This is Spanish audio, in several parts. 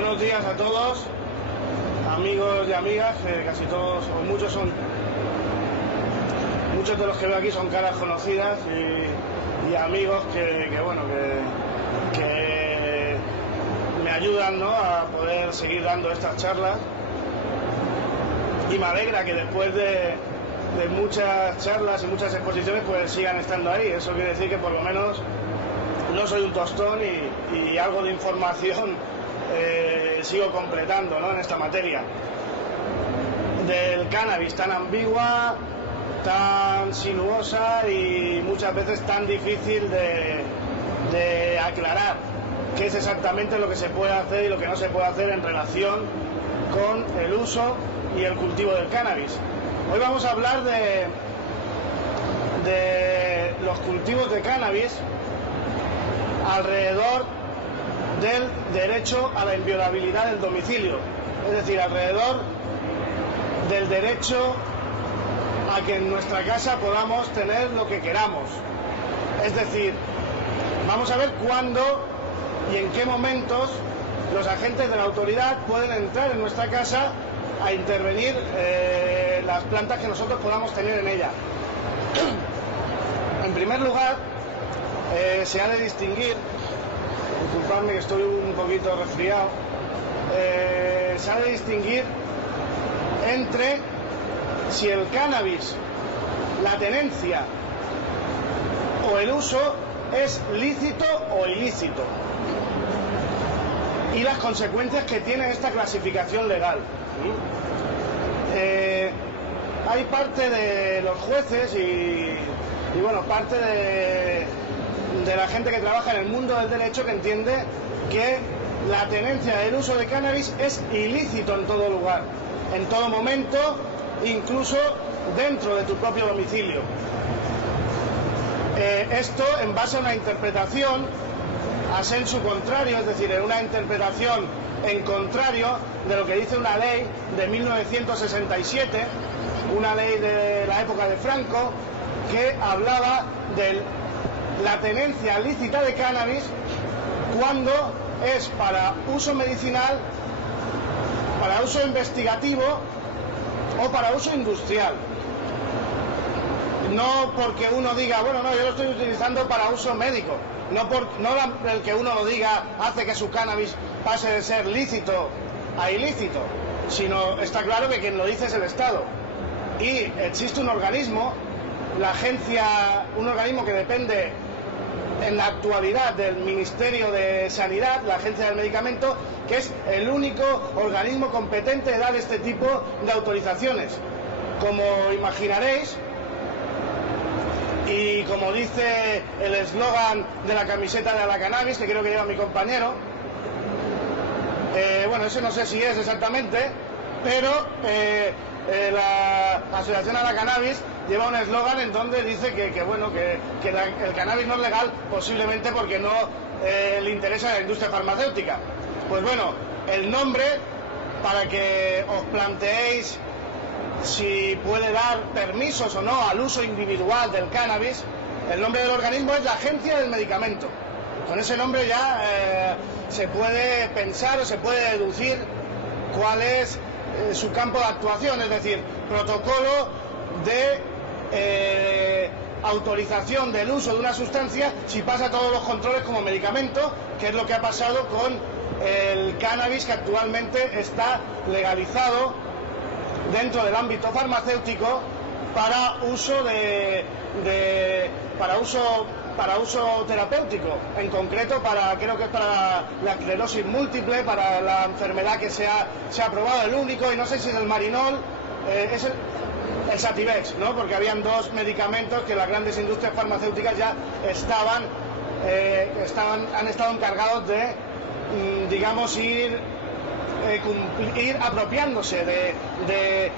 Buenos días a todos, amigos y amigas, casi todos, o muchos de los que veo aquí son caras conocidas y amigos que me ayudan, ¿no?, a poder seguir dando estas charlas. Y me alegra que después de muchas charlas y muchas exposiciones pues sigan estando ahí. Eso quiere decir que por lo menos no soy un tostón y algo de información sigo completando, ¿no?, en esta materia del cannabis tan ambigua, tan sinuosa y muchas veces tan difícil de aclarar qué es exactamente lo que se puede hacer y lo que no se puede hacer en relación con el uso y el cultivo del cannabis. Hoy vamos a hablar de los cultivos de cannabis alrededor del derecho a la inviolabilidad del domicilio, es decir, alrededor del derecho a que en nuestra casa podamos tener lo que queramos. Es decir, vamos a ver cuándo y en qué momentos los agentes de la autoridad pueden entrar en nuestra casa a intervenir las plantas que nosotros podamos tener en ella. En primer lugar, se ha de distinguir, disculpadme que estoy un poquito resfriado, se ha de distinguir entre si el cannabis, la tenencia o el uso es lícito o ilícito y las consecuencias que tiene esta clasificación legal. Hay parte de los jueces y bueno, parte de la gente que trabaja en el mundo del derecho que entiende que la tenencia del uso de cannabis es ilícito en todo lugar, en todo momento, incluso dentro de tu propio domicilio. Esto en base a una interpretación a sensu contrario, es decir, en una interpretación en contrario de lo que dice una ley de 1967, una ley de la época de Franco, que hablaba de la tenencia lícita de cannabis cuando es para uso medicinal, para uso investigativo o para uso industrial. No porque uno diga, bueno, no, yo lo estoy utilizando para uso médico. No el que uno lo diga hace que su cannabis pase de ser lícito a ilícito, sino está claro que quien lo dice es el Estado. Y existe un organismo, la agencia, un organismo que depende en la actualidad del Ministerio de Sanidad, la Agencia del Medicamento, que es el único organismo competente de dar este tipo de autorizaciones. Como imaginaréis, y como dice el eslogan de la camiseta de la cannabis, que creo que lleva mi compañero, bueno, eso no sé si es exactamente, pero la Asociación a la Cannabis lleva un eslogan en donde dice que el cannabis no es legal, posiblemente porque no le interesa a la industria farmacéutica. Pues bueno, el nombre, para que os planteéis si puede dar permisos o no al uso individual del cannabis, el nombre del organismo es la Agencia del Medicamento. Con ese nombre ya se puede pensar o se puede deducir cuál es su campo de actuación, es decir, protocolo de autorización del uso de una sustancia si pasa todos los controles como medicamento, que es lo que ha pasado con el cannabis, que actualmente está legalizado dentro del ámbito farmacéutico para uso para uso terapéutico, en concreto creo que es para la esclerosis múltiple, para la enfermedad que se ha aprobado, el único, y no sé si es el Marinol, es el Sativex, ¿no?, porque habían dos medicamentos que las grandes industrias farmacéuticas ya han estado encargados de, digamos, ir apropiándose de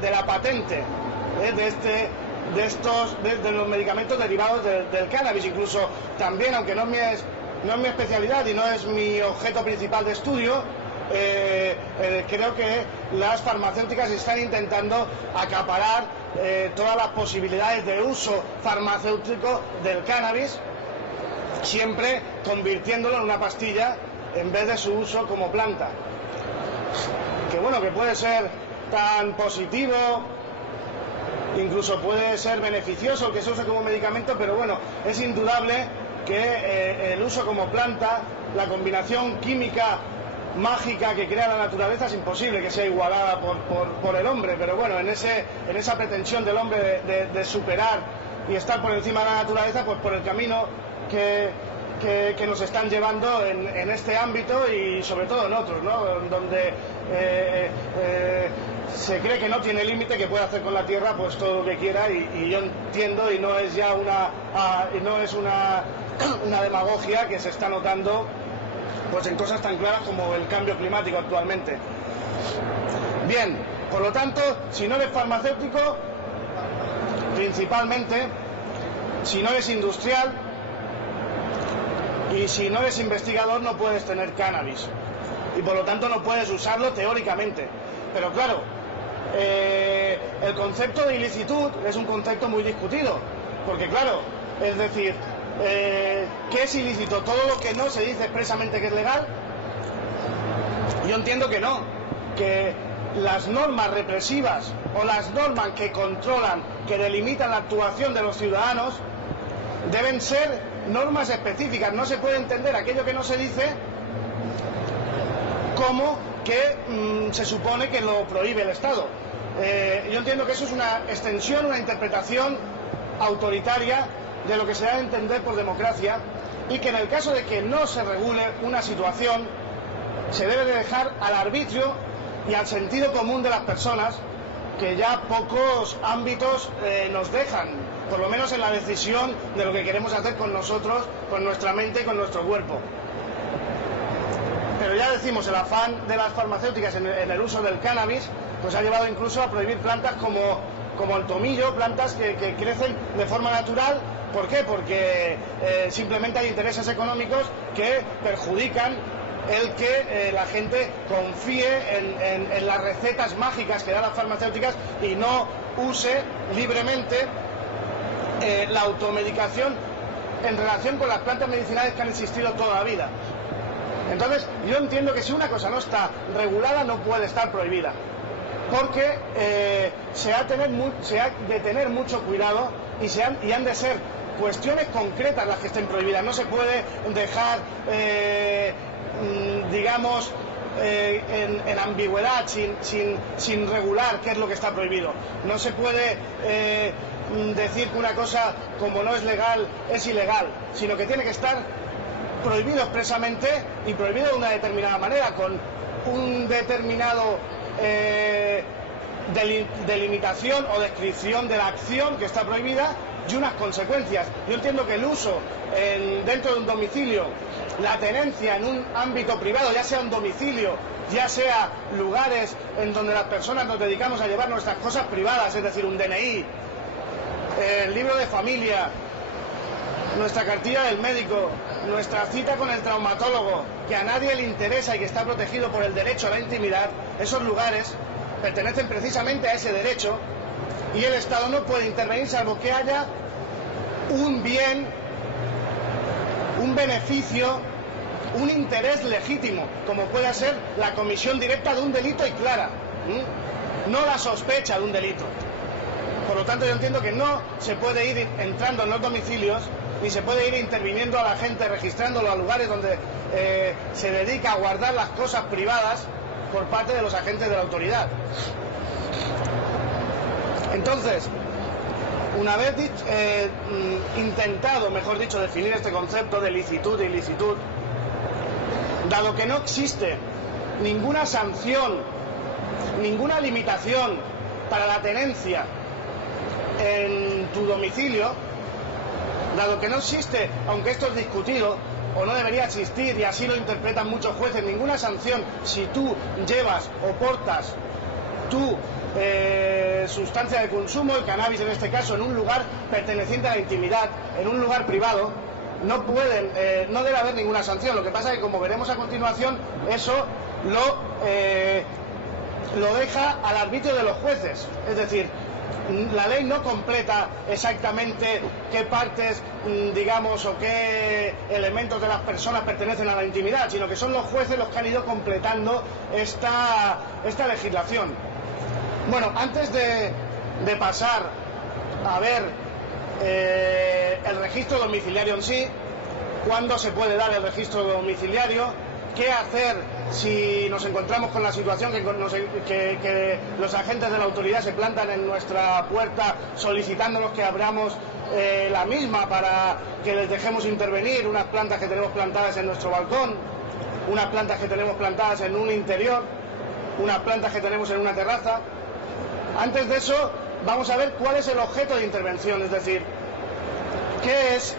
la patente de los medicamentos derivados del cannabis. Incluso también, aunque no es mi especialidad y no es mi objeto principal de estudio, creo que las farmacéuticas están intentando acaparar todas las posibilidades de uso farmacéutico del cannabis, siempre convirtiéndolo en una pastilla en vez de su uso como planta. Que bueno, que puede ser tan positivo, incluso puede ser beneficioso que se use como medicamento, pero bueno, es indudable que el uso como planta, la combinación química mágica que crea la naturaleza, es imposible que sea igualada por el hombre, pero bueno, en esa pretensión del hombre de superar y estar por encima de la naturaleza, pues por el camino que nos están llevando en este ámbito y sobre todo en otros, ¿no? Donde se cree que no tiene límite, que puede hacer con la tierra pues todo lo que quiera, y yo entiendo, y no es ya una demagogia que se está notando pues en cosas tan claras como el cambio climático actualmente. Bien, por lo tanto, si no eres farmacéutico, principalmente, si no eres industrial y si no eres investigador, no puedes tener cannabis y por lo tanto no puedes usarlo teóricamente. Pero claro, el concepto de ilicitud es un concepto muy discutido, porque claro, es decir, ¿qué es ilícito? ¿Todo lo que no se dice expresamente que es legal? Yo entiendo que no, que las normas represivas o las normas que controlan, que delimitan la actuación de los ciudadanos, deben ser normas específicas. No se puede entender aquello que no se dice como que se supone que lo prohíbe el Estado. Yo entiendo que eso es una extensión, una interpretación autoritaria de lo que se da a entender por democracia, y que en el caso de que no se regule una situación, se debe de dejar al arbitrio y al sentido común de las personas, que ya pocos ámbitos nos dejan, por lo menos en la decisión de lo que queremos hacer con nosotros, con nuestra mente y con nuestro cuerpo. Pero ya decimos, el afán de las farmacéuticas en el uso del cannabis pues ha llevado incluso a prohibir plantas como el tomillo, plantas que crecen de forma natural. ¿Por qué? Porque simplemente hay intereses económicos que perjudican el que la gente confíe en las recetas mágicas que dan las farmacéuticas y no use libremente la automedicación en relación con las plantas medicinales que han existido toda la vida. Entonces, yo entiendo que si una cosa no está regulada, no puede estar prohibida, porque se ha de tener mucho cuidado y han de ser cuestiones concretas las que estén prohibidas. No se puede dejar, digamos, en ambigüedad, sin regular qué es lo que está prohibido. No se puede decir que una cosa, como no es legal, es ilegal, sino que tiene que estar prohibido expresamente y prohibido de una determinada manera, con un determinado delimitación o descripción de la acción que está prohibida y unas consecuencias. Yo entiendo que el uso dentro de un domicilio, la tenencia en un ámbito privado, ya sea un domicilio, ya sea lugares en donde las personas nos dedicamos a llevar nuestras cosas privadas, es decir, un DNI, el libro de familia, nuestra cartilla del médico, nuestra cita con el traumatólogo, que a nadie le interesa y que está protegido por el derecho a la intimidad, esos lugares pertenecen precisamente a ese derecho, y el Estado no puede intervenir salvo que haya un bien, un beneficio, un interés legítimo, como puede ser la comisión directa de un delito y clara, no la sospecha de un delito. Por lo tanto, yo entiendo que no se puede ir entrando en los domicilios, ni se puede ir interviniendo a la gente, registrándolo a lugares donde se dedica a guardar las cosas privadas por parte de los agentes de la autoridad. Entonces, una vez intentado, mejor dicho, definir este concepto de licitud e ilicitud, dado que no existe ninguna sanción, ninguna limitación para la tenencia en tu domicilio, dado que no existe, aunque esto es discutido, o no debería existir, y así lo interpretan muchos jueces, ninguna sanción si tú llevas o portas tu sustancia de consumo, el cannabis en este caso, en un lugar perteneciente a la intimidad, en un lugar privado, no debe haber ninguna sanción. Lo que pasa es que, como veremos a continuación, eso lo deja al arbitrio de los jueces. Es decir, la ley no completa exactamente qué partes, digamos, o qué elementos de las personas pertenecen a la intimidad, sino que son los jueces los que han ido completando esta legislación. Bueno, antes de pasar a ver el registro domiciliario en sí, cuándo se puede dar el registro domiciliario, qué hacer si nos encontramos con la situación que los agentes de la autoridad se plantan en nuestra puerta solicitándonos que abramos la misma para que les dejemos intervenir unas plantas que tenemos plantadas en nuestro balcón, unas plantas que tenemos plantadas en un interior, unas plantas que tenemos en una terraza. Antes de eso, vamos a ver cuál es el objeto de intervención, es decir, qué es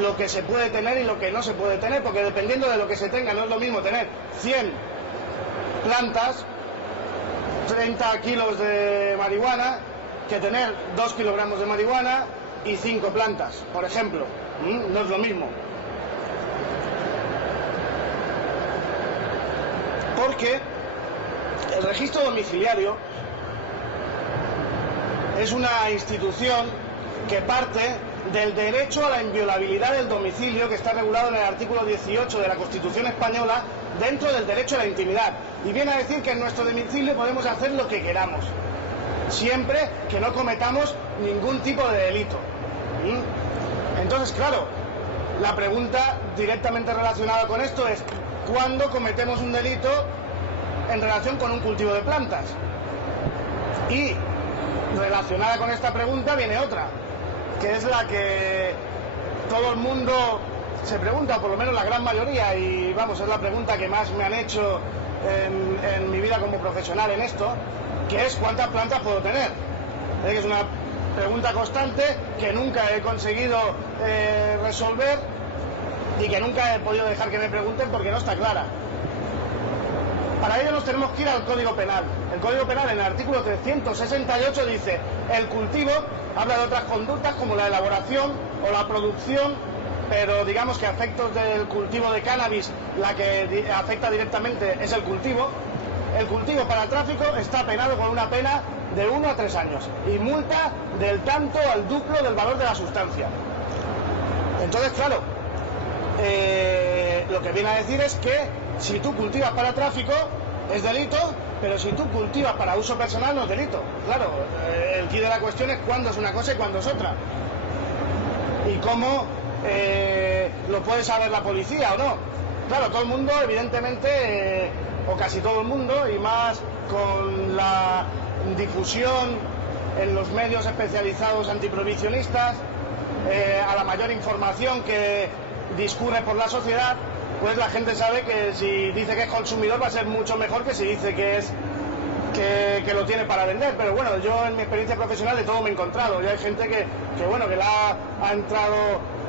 lo que se puede tener y lo que no se puede tener, porque dependiendo de lo que se tenga, no es lo mismo tener 100 plantas, 30 kilos de marihuana, que tener 2 kilogramos de marihuana y 5 plantas, por ejemplo. No es lo mismo. Porque el registro domiciliario es una institución que parte del derecho a la inviolabilidad del domicilio, que está regulado en el artículo 18 de la Constitución española, dentro del derecho a la intimidad, y viene a decir que en nuestro domicilio podemos hacer lo que queramos, siempre que no cometamos ningún tipo de delito. Entonces, claro, la pregunta directamente relacionada con esto es: ¿cuándo cometemos un delito en relación con un cultivo de plantas? Y relacionada con esta pregunta viene otra, que es la que todo el mundo se pregunta, por lo menos la gran mayoría, y vamos, es la pregunta que más me han hecho en mi vida como profesional en esto, que es: ¿cuántas plantas puedo tener? Es una pregunta constante que nunca he conseguido resolver y que nunca he podido dejar que me pregunten porque no está clara. Para ello nos tenemos que ir al Código Penal. El Código Penal, en el artículo 368, dice: el cultivo, habla de otras conductas como la elaboración o la producción, pero digamos que a efectos del cultivo de cannabis, la que afecta directamente es el cultivo. El cultivo para tráfico está penado con una pena de 1 a 3 años y multa del tanto al duplo del valor de la sustancia. Entonces, claro, lo que viene a decir es que si tú cultivas para tráfico es delito, pero si tú cultivas para uso personal no es delito. Claro, el quid de la cuestión es cuándo es una cosa y cuándo es otra. Y cómo lo puede saber la policía o no. Claro, todo el mundo, evidentemente, o casi todo el mundo, y más con la difusión en los medios especializados antiprohibicionistas, a la mayor información que discurre por la sociedad, pues la gente sabe que si dice que es consumidor va a ser mucho mejor que si dice que es que lo tiene para vender. Pero bueno, yo en mi experiencia profesional de todo me he encontrado. Ya hay gente que ha entrado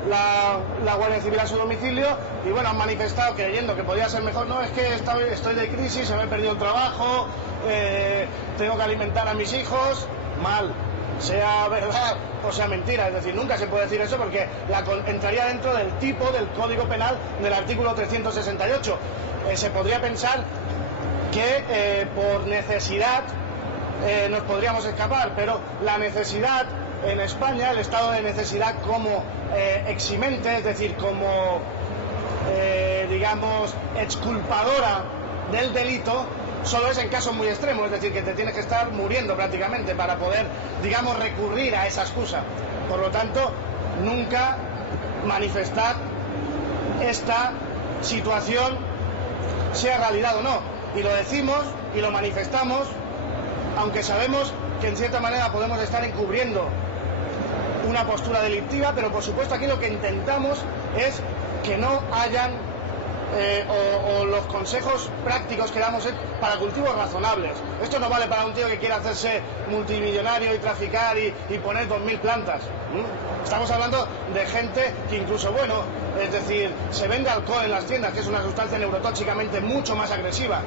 la Guardia Civil a su domicilio y bueno, han manifestado creyendo que podía ser mejor. No, es que estoy de crisis, se me ha perdido el trabajo, tengo que alimentar a mis hijos. Mal, sea verdad o sea mentira, es decir, nunca se puede decir eso porque entraría dentro del tipo del Código Penal del artículo 368. Se podría pensar que por necesidad nos podríamos escapar, pero la necesidad en España, el estado de necesidad como eximente, es decir, como digamos exculpadora del delito, solo es en casos muy extremos, es decir, que te tienes que estar muriendo prácticamente para poder, digamos, recurrir a esa excusa. Por lo tanto, nunca manifestar esta situación, sea realidad o no. Y lo decimos y lo manifestamos, aunque sabemos que en cierta manera podemos estar encubriendo una postura delictiva, pero por supuesto aquí lo que intentamos es que no hayan o los consejos prácticos que damos es para cultivos razonables. Esto no vale para un tío que quiera hacerse multimillonario y traficar y poner 2000 plantas. Estamos hablando de gente que incluso, bueno, es decir, se vende alcohol en las tiendas, que es una sustancia neurotóxicamente mucho más agresiva.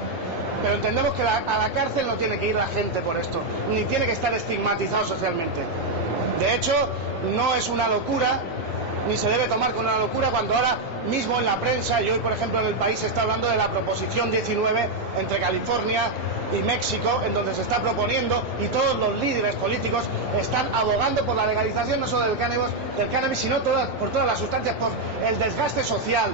Pero entendemos que a la cárcel no tiene que ir la gente por esto, ni tiene que estar estigmatizado socialmente. De hecho, no es una locura, ni se debe tomar con una locura cuando ahora mismo en la prensa, y hoy por ejemplo en El País se está hablando de la proposición 19 entre California y México, en donde se está proponiendo, y todos los líderes políticos están abogando por la legalización no solo del cannabis, sino por todas las sustancias, por el desgaste social,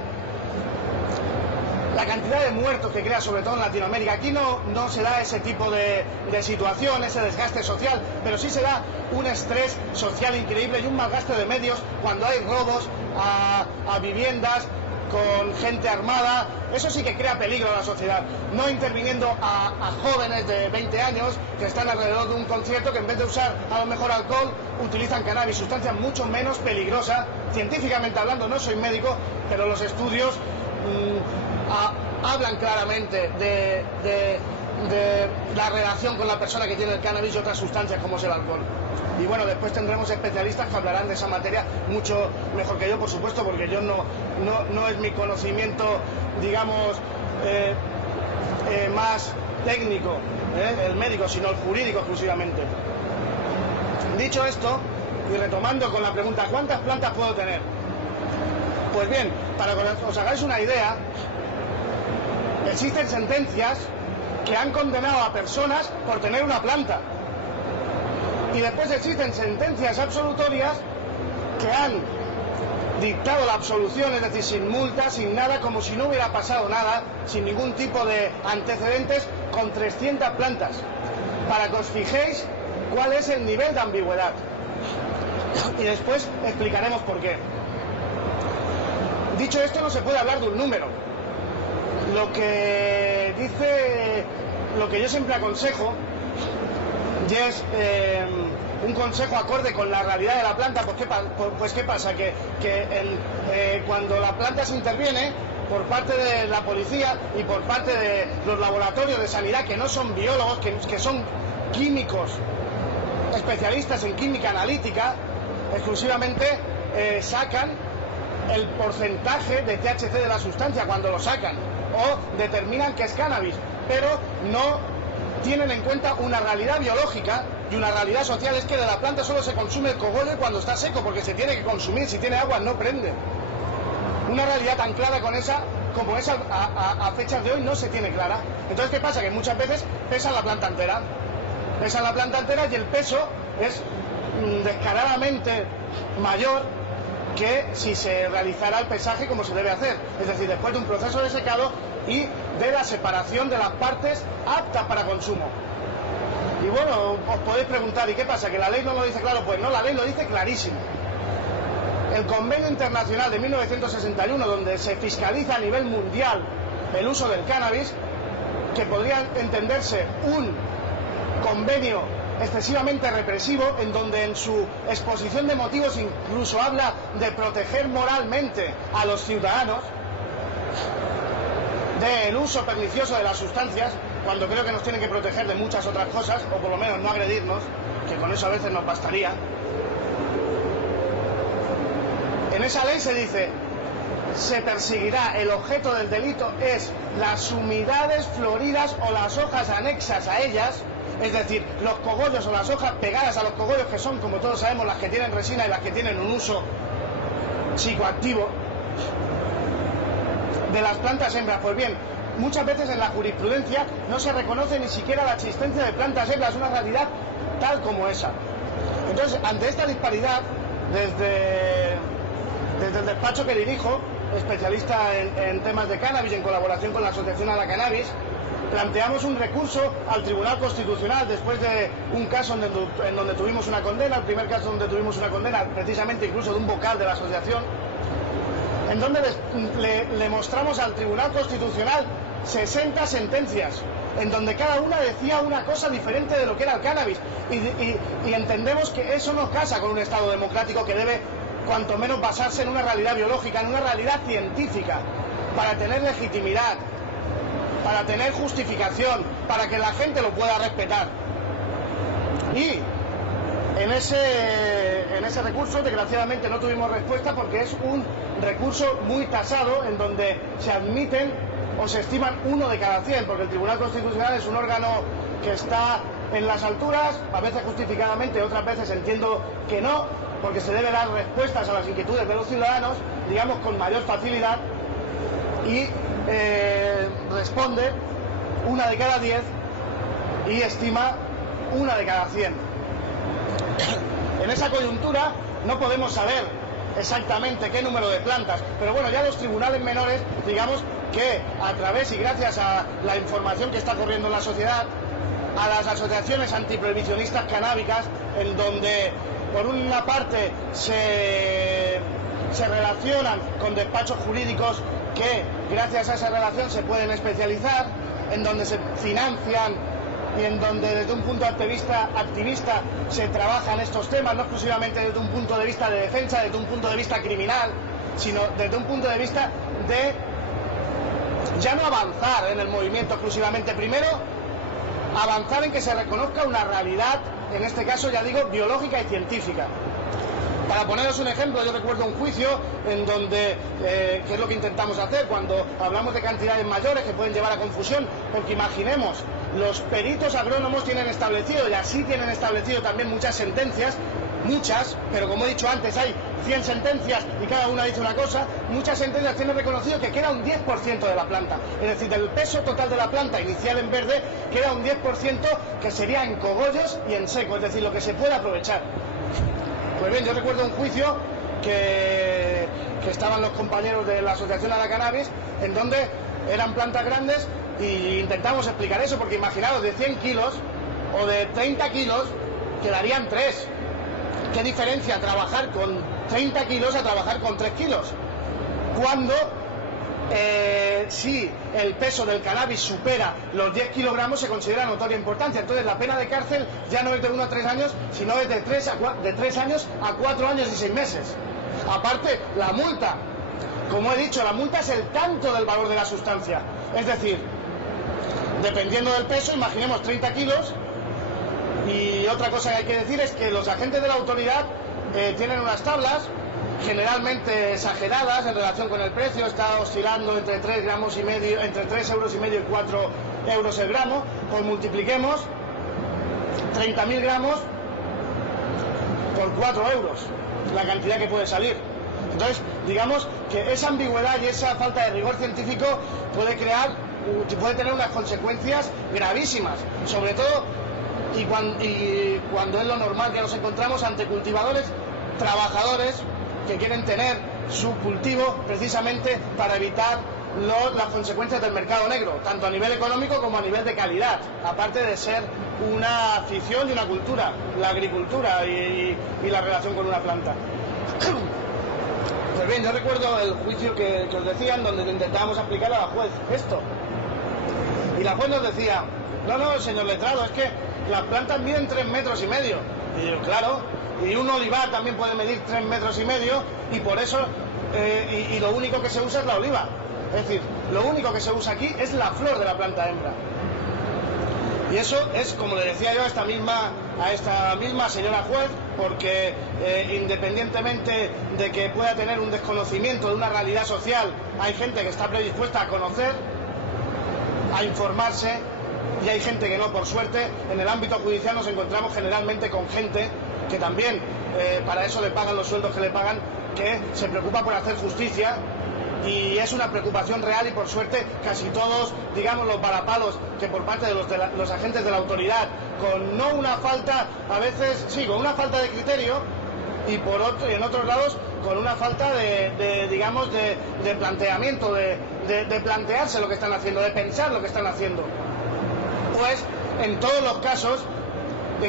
la cantidad de muertos que crea, sobre todo en Latinoamérica. Aquí no se da ese tipo de situación, ese desgaste social, pero sí se da un estrés social increíble y un malgaste de medios cuando hay robos a viviendas con gente armada. Eso sí que crea peligro a la sociedad, no interviniendo a jóvenes de 20 años que están alrededor de un concierto, que en vez de usar a lo mejor alcohol utilizan cannabis, sustancias mucho menos peligrosas, científicamente hablando. No soy médico, pero los estudios hablan claramente de la relación con la persona que tiene el cannabis y otras sustancias como es el alcohol. Y bueno, después tendremos especialistas que hablarán de esa materia mucho mejor que yo, por supuesto, porque yo no es mi conocimiento, digamos, más técnico, el médico, sino el jurídico exclusivamente. Dicho esto, y retomando con la pregunta, ¿cuántas plantas puedo tener? Pues bien, para que os hagáis una idea, existen sentencias que han condenado a personas por tener una planta. Y después existen sentencias absolutorias que han dictado la absolución, es decir, sin multa, sin nada, como si no hubiera pasado nada, sin ningún tipo de antecedentes, con 300 plantas. Para que os fijéis cuál es el nivel de ambigüedad. Y después explicaremos por qué. Dicho esto, no se puede hablar de un número. Lo que yo siempre aconsejo, y es un consejo acorde con la realidad de la planta. Pues ¿qué pasa? Que cuando la planta se interviene por parte de la policía y por parte de los laboratorios de sanidad, que no son biólogos, que son químicos, especialistas en química analítica, exclusivamente sacan el porcentaje de THC de la sustancia cuando lo sacan, o determinan que es cannabis, pero no tienen en cuenta una realidad biológica y una realidad social. Es que de la planta solo se consume el cogollo cuando está seco, porque se tiene que consumir, si tiene agua no prende. Una realidad tan clara como esa a fechas de hoy no se tiene clara. Entonces, ¿qué pasa? Que muchas veces pesan la planta entera. Pesan la planta entera y el peso es descaradamente mayor que si se realizara el pesaje como se debe hacer, es decir, después de un proceso de secado y de la separación de las partes aptas para consumo. Y bueno, os podéis preguntar, ¿y qué pasa? ¿Que la ley no lo dice claro? Pues no, la ley lo dice clarísimo. El Convenio Internacional de 1961, donde se fiscaliza a nivel mundial el uso del cannabis, que podría entenderse un convenio excesivamente represivo, en donde en su exposición de motivos incluso habla de proteger moralmente a los ciudadanos del uso pernicioso de las sustancias, cuando creo que nos tienen que proteger de muchas otras cosas, o por lo menos no agredirnos, que con eso a veces nos bastaría. En esa ley se dice: se perseguirá, el objeto del delito es las humedades floridas o las hojas anexas a ellas, es decir, los cogollos o las hojas pegadas a los cogollos, que son, como todos sabemos, las que tienen resina y las que tienen un uso psicoactivo, de las plantas hembras. Pues bien, muchas veces en la jurisprudencia no se reconoce ni siquiera la existencia de plantas hembras, una realidad tal como esa. Entonces, ante esta disparidad, desde el despacho que dirijo, especialista en temas de cannabis, en colaboración con la Asociación a la Cannabis, planteamos un recurso al Tribunal Constitucional después de un caso en donde tuvimos una condena, el primer caso donde tuvimos una condena precisamente incluso de un vocal de la asociación, en donde le mostramos al Tribunal Constitucional 60 sentencias, en donde cada una decía una cosa diferente de lo que era el cannabis, y entendemos que eso no casa con un Estado democrático que debe cuanto menos basarse en una realidad biológica, en una realidad científica, para tener legitimidad, para tener justificación, para que la gente lo pueda respetar. Y en ese recurso, desgraciadamente, no tuvimos respuesta, porque es un recurso muy tasado, en donde se admiten o se estiman 1 de cada 100, porque el Tribunal Constitucional es un órgano que está en las alturas, a veces justificadamente, otras veces entiendo que no, porque se debe dar respuestas a las inquietudes de los ciudadanos, digamos, con mayor facilidad, y responde 1 de cada 10 y estima 1 de cada 100. En esa coyuntura no podemos saber exactamente qué número de plantas, pero bueno, ya los tribunales menores, digamos que a través y gracias a la información que está corriendo en la sociedad, a las asociaciones antiprohibicionistas canábicas, en donde por una parte se relacionan con despachos jurídicos que gracias a esa relación se pueden especializar, en donde se financian y en donde desde un punto activista se trabajan estos temas, no exclusivamente desde un punto de vista de defensa, desde un punto de vista criminal, sino desde un punto de vista de ya no avanzar en el movimiento exclusivamente, primero avanzar en que se reconozca una realidad, en este caso ya digo, biológica y científica. Para poneros un ejemplo, yo recuerdo un juicio en donde, que es lo que intentamos hacer cuando hablamos de cantidades mayores que pueden llevar a confusión, porque imaginemos, los peritos agrónomos tienen establecido, y así tienen establecido también muchas sentencias, muchas, pero como he dicho antes, hay 100 sentencias y cada una dice una cosa, muchas sentencias tienen reconocido que queda un 10% de la planta, es decir, del peso total de la planta inicial en verde, queda un 10% que sería en cogollos y en seco, es decir, lo que se puede aprovechar. Pues bien, yo recuerdo un juicio que estaban los compañeros de la Asociación a la Cannabis, en donde eran plantas grandes y intentamos explicar eso, porque imaginaos, de 100 kilos o de 30 kilos quedarían 3. ¿Qué diferencia trabajar con 30 kilos a trabajar con 3 kilos? Cuando si el peso del cannabis supera los 10 kilogramos se considera notoria importancia. Entonces la pena de cárcel ya no es de 1 a 3 años, sino es de 3 años a 4 años y 6 meses. Aparte, la multa, como he dicho, la multa es el tanto del valor de la sustancia. Es decir, dependiendo del peso, imaginemos 30 kilos. Y otra cosa que hay que decir es que los agentes de la autoridad tienen unas tablas generalmente exageradas en relación con el precio, está oscilando entre 3 gramos y medio, entre 3 euros y medio y 4 euros el gramo. Pues multipliquemos 30.000 gramos por 4 euros, la cantidad que puede salir. Entonces, digamos que esa ambigüedad y esa falta de rigor científico puede tener unas consecuencias gravísimas, sobre todo y cuando es lo normal que nos encontramos ante cultivadores trabajadores que quieren tener su cultivo precisamente para evitar las consecuencias del mercado negro, tanto a nivel económico como a nivel de calidad, aparte de ser una afición y una cultura, la agricultura y la relación con una planta. Pues bien, yo recuerdo el juicio que os decía, en donde intentábamos aplicar a la juez esto, y la juez nos decía: no, señor letrado, es que las plantas miden 3,5 metros. Y digo, claro, y un olivar también puede medir 3,5 metros, y por eso y lo único que se usa es la oliva. Es decir, lo único que se usa aquí es la flor de la planta hembra. Y eso es, como le decía yo a esta misma señora juez, porque independientemente de que pueda tener un desconocimiento de una realidad social, hay gente que está predispuesta a conocer, a informarse, y hay gente que no, por suerte. En el ámbito judicial nos encontramos generalmente con gente que también, para eso le pagan los sueldos que le pagan, que se preocupa por hacer justicia, y es una preocupación real, y por suerte casi todos, digamos, los varapalos que por parte de los agentes de la autoridad, con no una falta, a veces sí, con una falta de criterio, y en otros lados con una falta de planteamiento, de plantearse lo que están haciendo, de pensar lo que están haciendo, pues en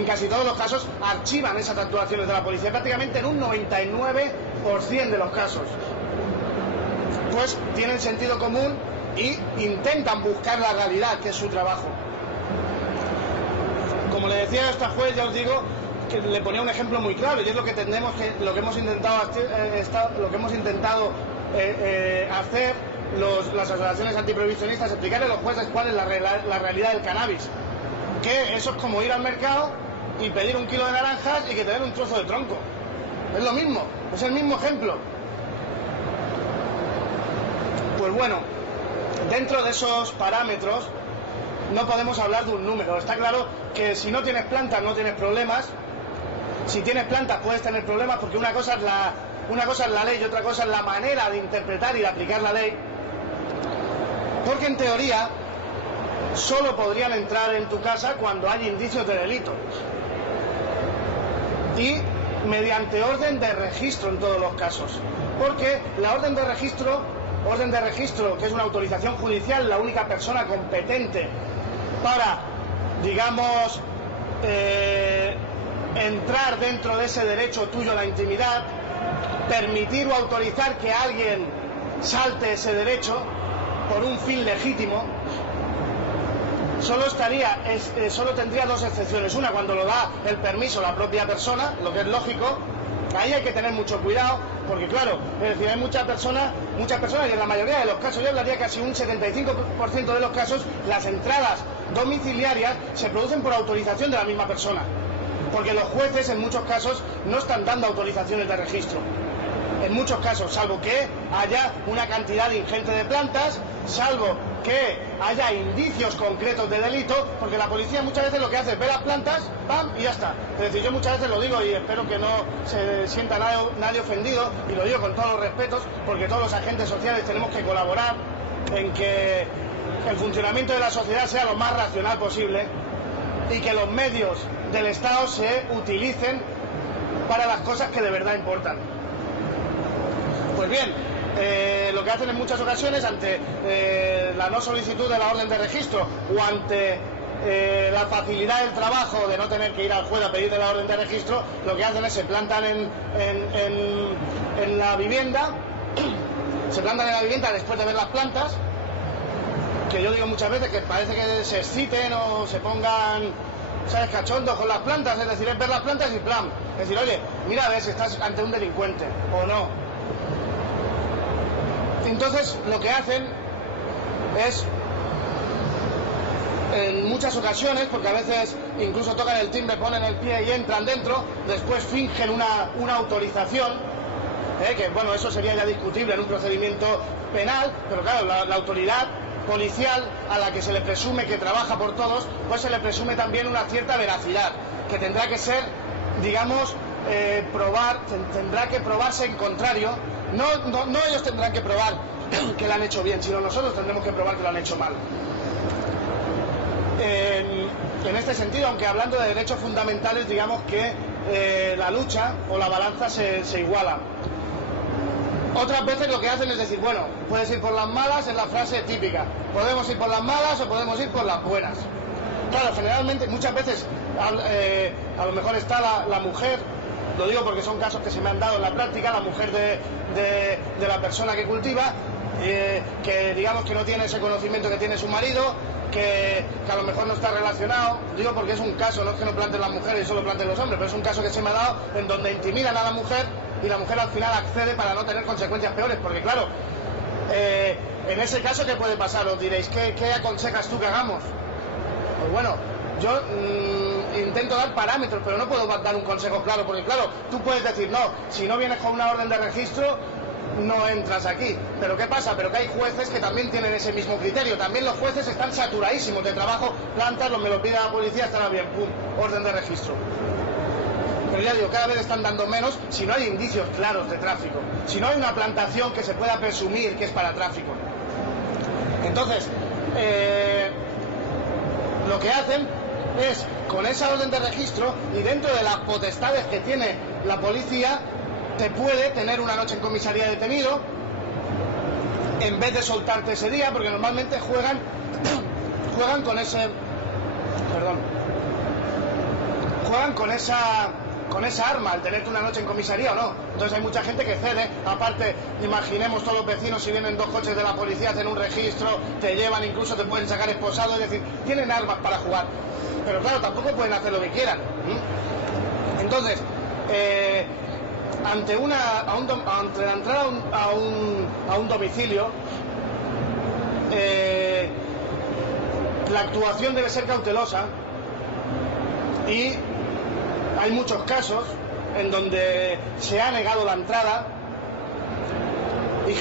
casi todos los casos archivan esas actuaciones de la policía, prácticamente en un 99% de los casos. Pues tienen sentido común y intentan buscar la realidad, que es su trabajo. Como le decía a esta juez, ya os digo que le ponía un ejemplo muy claro, y es lo que hemos intentado hacer las asociaciones antiprohibicionistas, explicarle a los jueces cuál es la realidad del cannabis. Que eso es como ir al mercado y pedir 1 kilo de naranjas y que te den un trozo de tronco. Es lo mismo, es el mismo ejemplo. Pues bueno, dentro de esos parámetros no podemos hablar de un número. Está claro que si no tienes plantas no tienes problemas. Si tienes plantas puedes tener problemas, porque una cosa es la ley y otra cosa es la manera de interpretar y de aplicar la ley. Porque en teoría, solo podrían entrar en tu casa cuando hay indicios de delito. Y mediante orden de registro en todos los casos. Porque la orden de registro, que es una autorización judicial, la única persona competente para, digamos, entrar dentro de ese derecho tuyo a la intimidad, permitir o autorizar que alguien salte ese derecho por un fin legítimo, solo tendría dos excepciones. Una, cuando lo da el permiso la propia persona, lo que es lógico. Ahí hay que tener mucho cuidado, porque claro, es decir, hay muchas personas y en la mayoría de los casos, yo hablaría casi un 75% de los casos, las entradas domiciliarias se producen por autorización de la misma persona, porque los jueces en muchos casos no están dando autorizaciones de registro. En muchos casos, salvo que haya una cantidad ingente de plantas, salvo que haya indicios concretos de delito, porque la policía muchas veces lo que hace es ver las plantas, ¡pam!, y ya está. Es decir, yo muchas veces lo digo y espero que no se sienta nadie ofendido, y lo digo con todos los respetos, porque todos los agentes sociales tenemos que colaborar en que el funcionamiento de la sociedad sea lo más racional posible y que los medios del Estado se utilicen para las cosas que de verdad importan. Pues bien, lo que hacen en muchas ocasiones ante la no solicitud de la orden de registro o ante la facilidad del trabajo de no tener que ir al juez a pedirle la orden de registro, lo que hacen es se plantan en la vivienda, después de ver las plantas, que yo digo muchas veces que parece que se exciten o se pongan, ¿sabes?, cachondos con las plantas. Es decir, es ver las plantas y plan, es decir, oye, mira a ver si estás ante un delincuente o no. Entonces lo que hacen es, en muchas ocasiones, porque a veces incluso tocan el timbre, ponen el pie y entran dentro, después fingen una autorización, que bueno, eso sería ya discutible en un procedimiento penal, pero claro, la autoridad policial a la que se le presume que trabaja por todos, pues se le presume también una cierta veracidad, que tendrá que ser, digamos, tendrá que probarse en contrario. No ellos tendrán que probar que lo han hecho bien, sino nosotros tendremos que probar que lo han hecho mal. En este sentido, aunque hablando de derechos fundamentales, digamos que la lucha o la balanza se iguala. Otras veces lo que hacen es decir, bueno, puedes ir por las malas, es la frase típica. Podemos ir por las malas o podemos ir por las buenas. Claro, generalmente, muchas veces, a lo mejor está la mujer, lo digo porque son casos que se me han dado en la práctica, la mujer de la persona que cultiva, que digamos que no tiene ese conocimiento que tiene su marido, que a lo mejor no está relacionado. Digo porque es un caso, no es que no planten las mujeres y solo planten los hombres, pero es un caso que se me ha dado en donde intimidan a la mujer y la mujer al final accede para no tener consecuencias peores, porque claro, en ese caso, ¿qué puede pasar? Os diréis, ¿qué aconsejas tú que hagamos? Pues bueno, yo intento dar parámetros, pero no puedo dar un consejo claro, porque claro, tú puedes decir, no, si no vienes con una orden de registro, no entras aquí. Pero ¿qué pasa? Pero que hay jueces que también tienen ese mismo criterio. También los jueces están saturadísimos de trabajo, plantas, me lo pide la policía, estará bien, pum, orden de registro. Pero ya digo, cada vez están dando menos si no hay indicios claros de tráfico, si no hay una plantación que se pueda presumir que es para tráfico. Entonces, lo que hacen es, con esa orden de registro y dentro de las potestades que tiene la policía, te puede tener una noche en comisaría detenido en vez de soltarte ese día, porque normalmente juegan con esa arma al tenerte una noche en comisaría o no. Entonces hay mucha gente que cede. Aparte, imaginemos todos los vecinos, si vienen dos coches de la policía, hacen un registro, te llevan, incluso te pueden sacar esposado, es decir, tienen armas para jugar. Pero claro, tampoco pueden hacer lo que quieran. Entonces, ante la entrada a un domicilio, la actuación debe ser cautelosa, y hay muchos casos en donde se ha negado la entrada y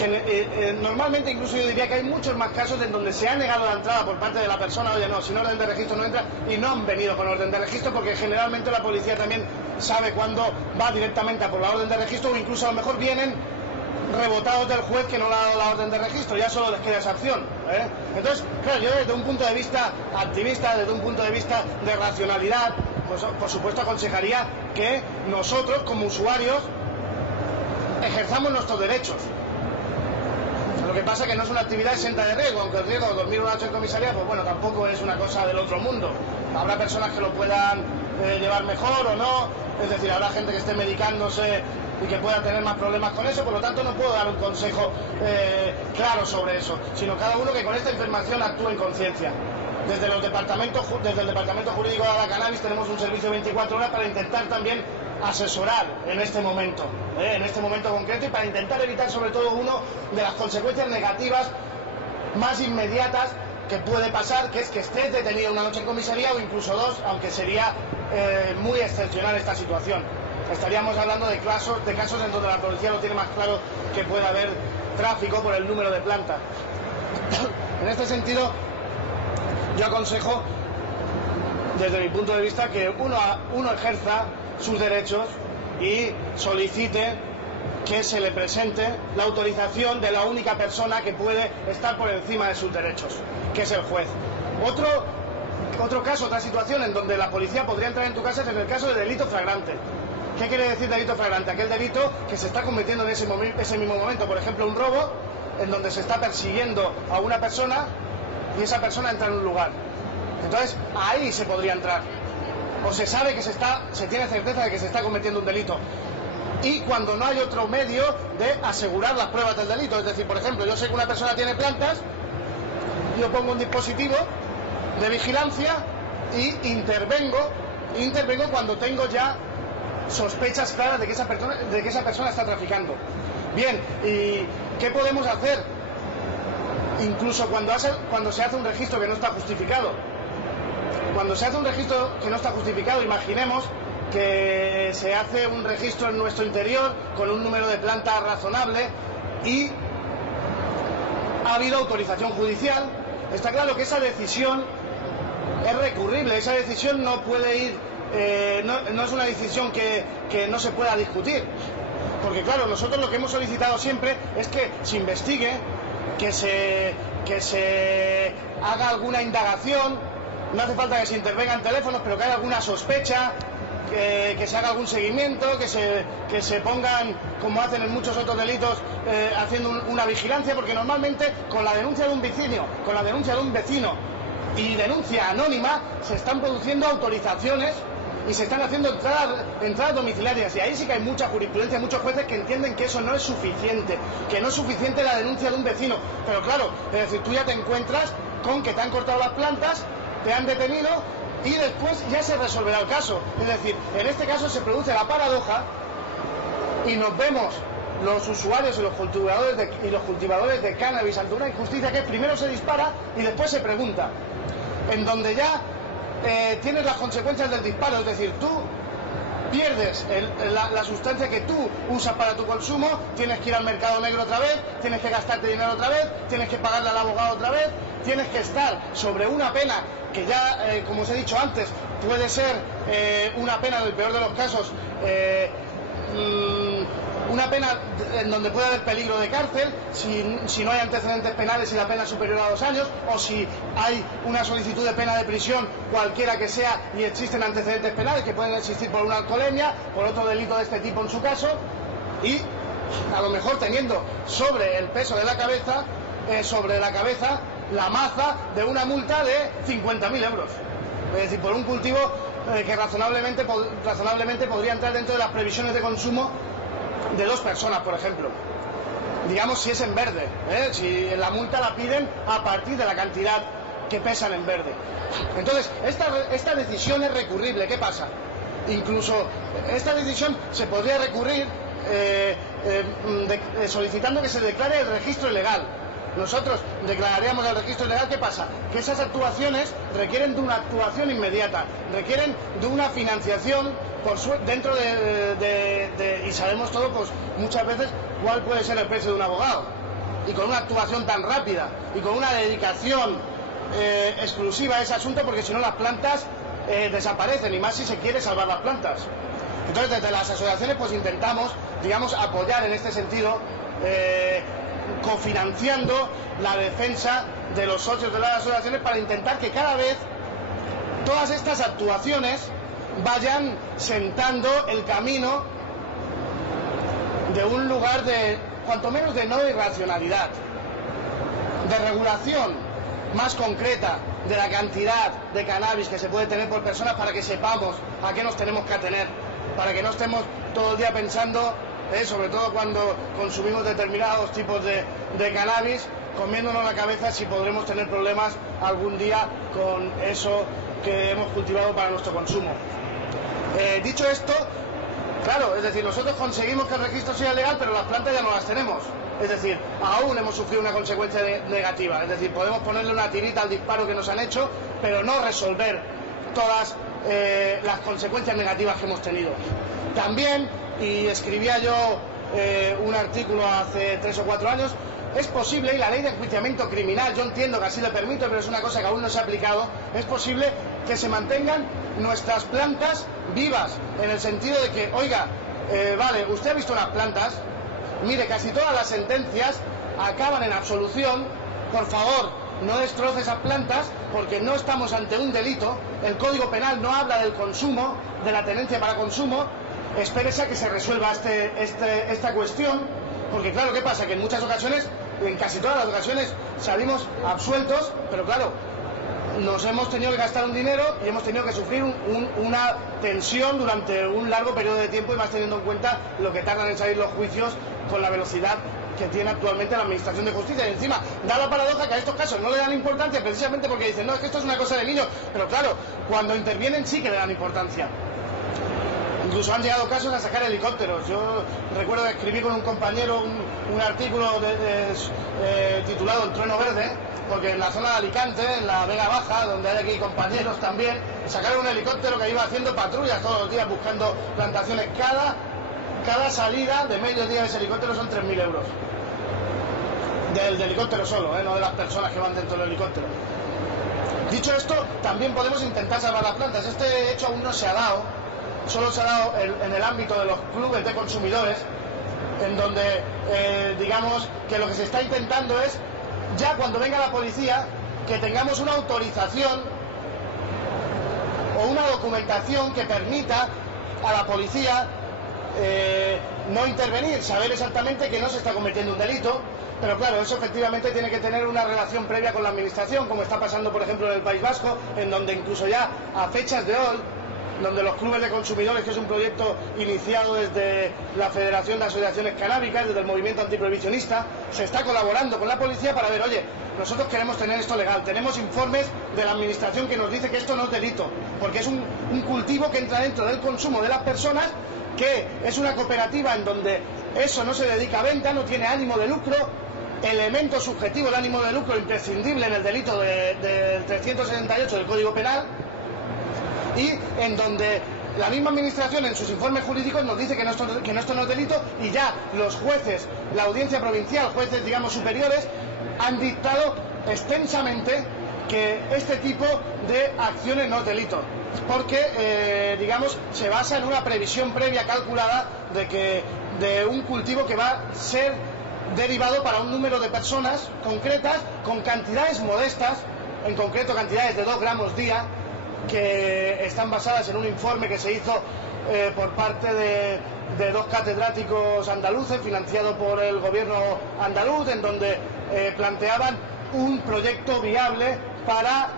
normalmente incluso yo diría que hay muchos más casos en donde se ha negado la entrada por parte de la persona. Oye, no, sin orden de registro no entra, y no han venido con orden de registro, porque generalmente la policía también sabe cuándo va directamente a por la orden de registro, o incluso a lo mejor vienen rebotados del juez que no le ha dado la orden de registro, ya solo les queda esa acción, ¿eh? Entonces, claro, yo desde un punto de vista activista, desde un punto de vista de racionalidad, pues por supuesto aconsejaría que nosotros como usuarios ejerzamos nuestros derechos. Lo que pasa es que no es una actividad exenta de riesgo, aunque el riesgo de dormir una noche en comisaría, pues bueno, tampoco es una cosa del otro mundo. Habrá personas que lo puedan llevar mejor o no, es decir, habrá gente que esté medicándose y que pueda tener más problemas con eso, por lo tanto no puedo dar un consejo claro sobre eso, sino cada uno que con esta información actúe en conciencia. Desde el Departamento Jurídico de la Cannabis tenemos un servicio de 24 horas para intentar también asesorar en este momento concreto, y para intentar evitar sobre todo uno de las consecuencias negativas más inmediatas que puede pasar, que es que estés detenido una noche en comisaría o incluso dos, aunque sería muy excepcional esta situación. Estaríamos hablando de casos en donde la policía lo tiene más claro que puede haber tráfico por el número de plantas. En este sentido, yo aconsejo, desde mi punto de vista, que uno ejerza sus derechos y solicite que se le presente la autorización de la única persona que puede estar por encima de sus derechos, que es el juez. Otro caso, otra situación en donde la policía podría entrar en tu casa es en el caso de delito flagrante. ¿Qué quiere decir delito flagrante? Aquel delito que se está cometiendo en ese mismo momento, por ejemplo un robo, en donde se está persiguiendo a una persona y esa persona entra en un lugar. Entonces ahí se podría entrar, o se sabe que se tiene certeza de que se está cometiendo un delito, y cuando no hay otro medio de asegurar las pruebas del delito. Es decir, por ejemplo, yo sé que una persona tiene plantas, yo pongo un dispositivo de vigilancia y intervengo cuando tengo ya sospechas claras de que esa persona está traficando. Bien, ¿y qué podemos hacer? Incluso cuando se hace un registro que no está justificado. Cuando se hace un registro que no está justificado, imaginemos que se hace un registro en nuestro interior con un número de planta razonable y ha habido autorización judicial. Está claro que esa decisión es recurrible, esa decisión no puede ir, no es una decisión que no se pueda discutir. Porque claro, nosotros lo que hemos solicitado siempre es que se investigue, que se haga alguna indagación. No hace falta que se intervengan teléfonos, pero que haya alguna sospecha, que se haga algún seguimiento, que se pongan, como hacen en muchos otros delitos, haciendo una vigilancia, porque normalmente con la denuncia de un vecino y denuncia anónima se están produciendo autorizaciones y se están haciendo entradas domiciliarias, y ahí sí que hay mucha jurisprudencia, muchos jueces que entienden que eso no es suficiente, que no es suficiente la denuncia de un vecino. Pero claro, es decir, tú ya te encuentras con que te han cortado las plantas, te han detenido y después ya se resolverá el caso. Es decir, en este caso se produce la paradoja y nos vemos los usuarios y los cultivadores de cannabis ante una injusticia que primero se dispara y después se pregunta, en donde ya tienes las consecuencias del disparo. Es decir, tú pierdes la sustancia que tú usas para tu consumo, tienes que ir al mercado negro otra vez, tienes que gastarte dinero otra vez, tienes que pagarle al abogado otra vez, tienes que estar sobre una pena que ya, como os he dicho antes, puede ser una pena, en el peor de los casos, una pena en donde puede haber peligro de cárcel si no hay antecedentes penales y la pena es superior a 2 años, o si hay una solicitud de pena de prisión cualquiera que sea y existen antecedentes penales que pueden existir por una alcoholemia, por otro delito de este tipo en su caso, y a lo mejor teniendo sobre el peso de la cabeza, sobre la cabeza, la maza de una multa de 50.000 euros. Es decir, por un cultivo que razonablemente podría entrar dentro de las previsiones de consumo de 2 personas, por ejemplo. Digamos, si es en verde, si la multa la piden a partir de la cantidad que pesan en verde. Entonces, esta decisión es recurrible. ¿Qué pasa? Incluso esta decisión se podría recurrir solicitando que se declare el registro ilegal. Nosotros declararíamos el registro ilegal. ¿Qué pasa? Que esas actuaciones requieren de una actuación inmediata, requieren de una financiación dentro y sabemos todos, pues muchas veces, cuál puede ser el precio de un abogado. Y con una actuación tan rápida y con una dedicación exclusiva a ese asunto, porque si no las plantas desaparecen, y más si se quiere salvar las plantas. Entonces, desde las asociaciones pues intentamos, digamos, apoyar en este sentido cofinanciando la defensa de los socios de las asociaciones para intentar que cada vez todas estas actuaciones vayan sentando el camino de un lugar de, cuanto menos, de no irracionalidad, de regulación más concreta de la cantidad de cannabis que se puede tener por persona, para que sepamos a qué nos tenemos que atener, para que no estemos todo el día pensando, sobre todo cuando consumimos determinados tipos de cannabis, comiéndonos la cabeza si podremos tener problemas algún día con eso que hemos cultivado para nuestro consumo. Dicho esto, claro, es decir, nosotros conseguimos que el registro sea legal, pero las plantas ya no las tenemos. Es decir, aún hemos sufrido una consecuencia negativa. Es decir, podemos ponerle una tirita al disparo que nos han hecho, pero no resolver todas las consecuencias negativas que hemos tenido. También, y escribía yo un artículo hace 3 o 4 años, es posible, y la ley de enjuiciamiento criminal, yo entiendo que así le permite, pero es una cosa que aún no se ha aplicado, es posible que se mantengan nuestras plantas vivas, en el sentido de que, oiga, vale, usted ha visto unas plantas, mire, casi todas las sentencias acaban en absolución, por favor, no destroce esas plantas, porque no estamos ante un delito, el Código Penal no habla del consumo, de la tenencia para consumo, espérese a que se resuelva esta cuestión, porque claro, ¿qué pasa? Que en muchas ocasiones, en casi todas las ocasiones, salimos absueltos, pero claro, nos hemos tenido que gastar un dinero y hemos tenido que sufrir una tensión durante un largo periodo de tiempo, y más teniendo en cuenta lo que tardan en salir los juicios con la velocidad que tiene actualmente la Administración de Justicia. Y encima da la paradoja que a estos casos no le dan importancia, precisamente porque dicen, no, es que esto es una cosa de niños, pero claro, cuando intervienen sí que le dan importancia. Incluso han llegado casos a sacar helicópteros. Yo recuerdo que escribí con un compañero un artículo titulado El trueno verde, porque en la zona de Alicante, en la Vega Baja, donde hay aquí compañeros también, sacaron un helicóptero que iba haciendo patrullas todos los días buscando plantaciones. Cada salida de mediodía de ese helicóptero son 3.000 euros. Del helicóptero solo, no de las personas que van dentro del helicóptero. Dicho esto, también podemos intentar salvar las plantas. Este hecho aún no se ha dado. Solo se ha dado en el ámbito de los clubes de consumidores, en donde digamos que lo que se está intentando es, ya cuando venga la policía, que tengamos una autorización o una documentación que permita a la policía no intervenir, saber exactamente que no se está cometiendo un delito. Pero claro, eso efectivamente tiene que tener una relación previa con la administración, como está pasando por ejemplo en el País Vasco, en donde incluso ya a fechas de hoy, donde los clubes de consumidores, que es un proyecto iniciado desde la Federación de Asociaciones Canábicas, desde el movimiento antiprohibicionista, se está colaborando con la policía para ver, oye, nosotros queremos tener esto legal, tenemos informes de la administración que nos dice que esto no es delito, porque es un cultivo que entra dentro del consumo de las personas, que es una cooperativa en donde eso no se dedica a venta, no tiene ánimo de lucro, elemento subjetivo, el ánimo de lucro imprescindible en el delito del 368 del Código Penal, y en donde la misma administración en sus informes jurídicos nos dice que esto no es delito, y ya los jueces, la audiencia provincial, jueces digamos superiores, han dictado extensamente que este tipo de acciones no es delito, porque digamos se basa en una previsión previa calculada de un cultivo que va a ser derivado para un número de personas concretas con cantidades modestas, en concreto cantidades de 2 gramos día, que están basadas en un informe que se hizo por parte de 2 catedráticos andaluces, financiado por el gobierno andaluz, en donde planteaban un proyecto viable para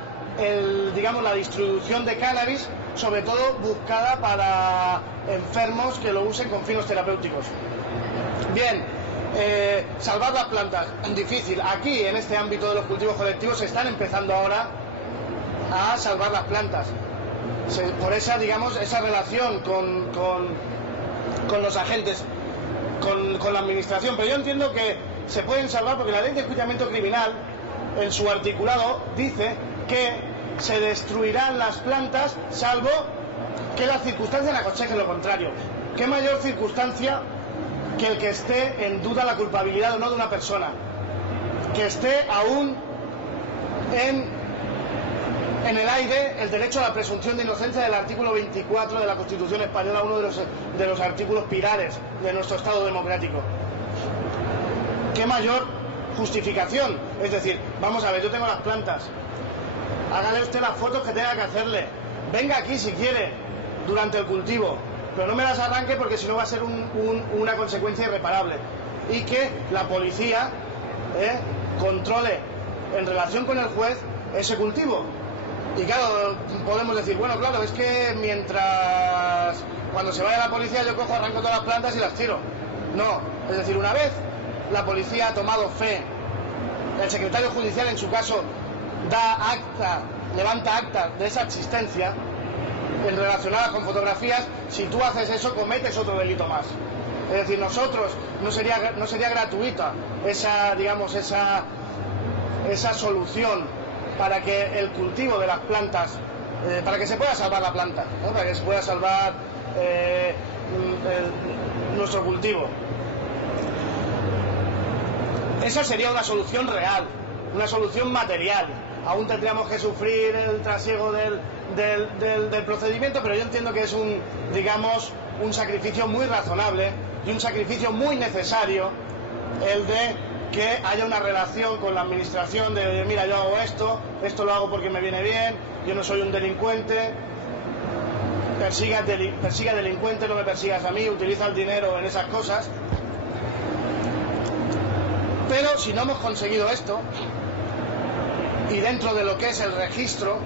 la distribución de cannabis, sobre todo buscada para enfermos que lo usen con fines terapéuticos. Bien, salvar las plantas, difícil. Aquí, en este ámbito de los cultivos colectivos, se están empezando ahora a salvar las plantas, por esa relación con los agentes, con la administración. Pero yo entiendo que se pueden salvar porque la ley de enjuiciamiento criminal, en su articulado, dice que se destruirán las plantas salvo que las circunstancias aconsejen lo contrario. ¿Qué mayor circunstancia que el que esté en duda la culpabilidad o no de una persona, que esté aún en el aire el derecho a la presunción de inocencia del artículo 24 de la Constitución Española, uno de los artículos pilares de nuestro Estado democrático? ¿Qué mayor justificación? Es decir, vamos a ver, yo tengo las plantas, hágale usted las fotos que tenga que hacerle, venga aquí si quiere durante el cultivo, pero no me las arranque porque si no va a ser una consecuencia irreparable. Y que la policía controle en relación con el juez ese cultivo. Y claro, podemos decir, bueno, claro, es que cuando se vaya la policía yo cojo, arranco todas las plantas y las tiro. No, es decir, una vez la policía ha tomado fe, el secretario judicial en su caso levanta acta de esa existencia en relacionada con fotografías, si tú haces eso cometes otro delito más. Es decir, nosotros no sería gratuita esa solución para que el cultivo de las plantas, para que se pueda salvar la planta, ¿no? Para que se pueda salvar nuestro cultivo. Esa sería una solución real, una solución material. Aún tendríamos que sufrir el trasiego del procedimiento, pero yo entiendo que es un sacrificio muy razonable y un sacrificio muy necesario el de que haya una relación con la administración de, mira, yo hago esto lo hago porque me viene bien, yo no soy un delincuente, persiga delincuente, no me persigas a mí, utiliza el dinero en esas cosas. Pero si no hemos conseguido esto, y dentro de lo que es el registro,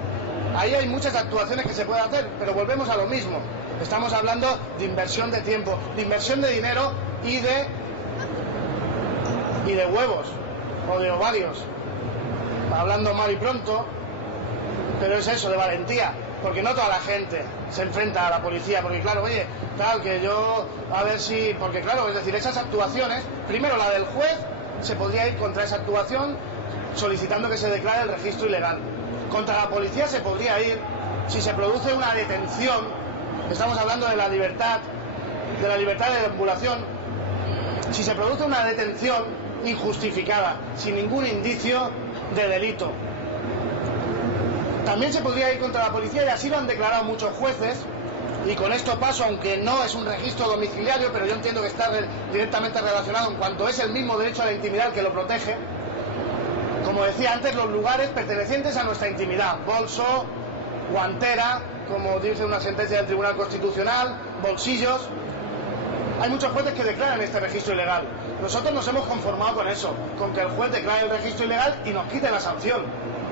ahí hay muchas actuaciones que se pueden hacer, pero volvemos a lo mismo. Estamos hablando de inversión de tiempo, de inversión de dinero y de huevos o de ovarios. Hablando mal y pronto, pero es eso, de valentía, porque no toda la gente se enfrenta a la policía, porque claro, oye, claro que yo, a ver si, porque claro, es decir, esas actuaciones, primero la del juez, se podría ir contra esa actuación solicitando que se declare el registro ilegal. Contra la policía se podría ir si se produce una detención, estamos hablando de la libertad de deambulación, si se produce una detención injustificada, sin ningún indicio de delito. También se podría ir contra la policía, y así lo han declarado muchos jueces, y con esto paso, aunque no es un registro domiciliario, pero yo entiendo que está directamente relacionado en cuanto es el mismo derecho a la intimidad que lo protege. Como decía antes, los lugares pertenecientes a nuestra intimidad, bolso, guantera, como dice una sentencia del Tribunal Constitucional, bolsillos. Hay muchos jueces que declaran este registro ilegal. Nosotros nos hemos conformado con eso, con que el juez declare el registro ilegal y nos quite la sanción.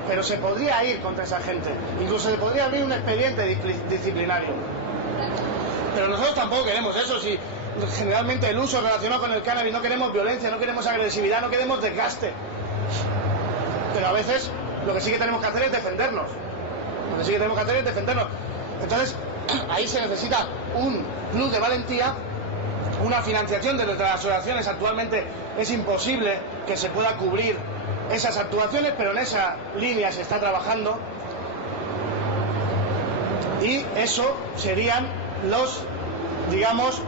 Pero se podría ir contra esa gente, incluso se podría abrir un expediente disciplinario. Pero nosotros tampoco queremos eso. Si generalmente el uso relacionado con el cannabis, no queremos violencia, no queremos agresividad, no queremos desgaste. Pero a veces lo que sí que tenemos que hacer es defendernos. Entonces, ahí se necesita un plus de valentía, una financiación de nuestras asociaciones. Actualmente es imposible que se pueda cubrir esas actuaciones, pero en esa línea se está trabajando. Y eso serían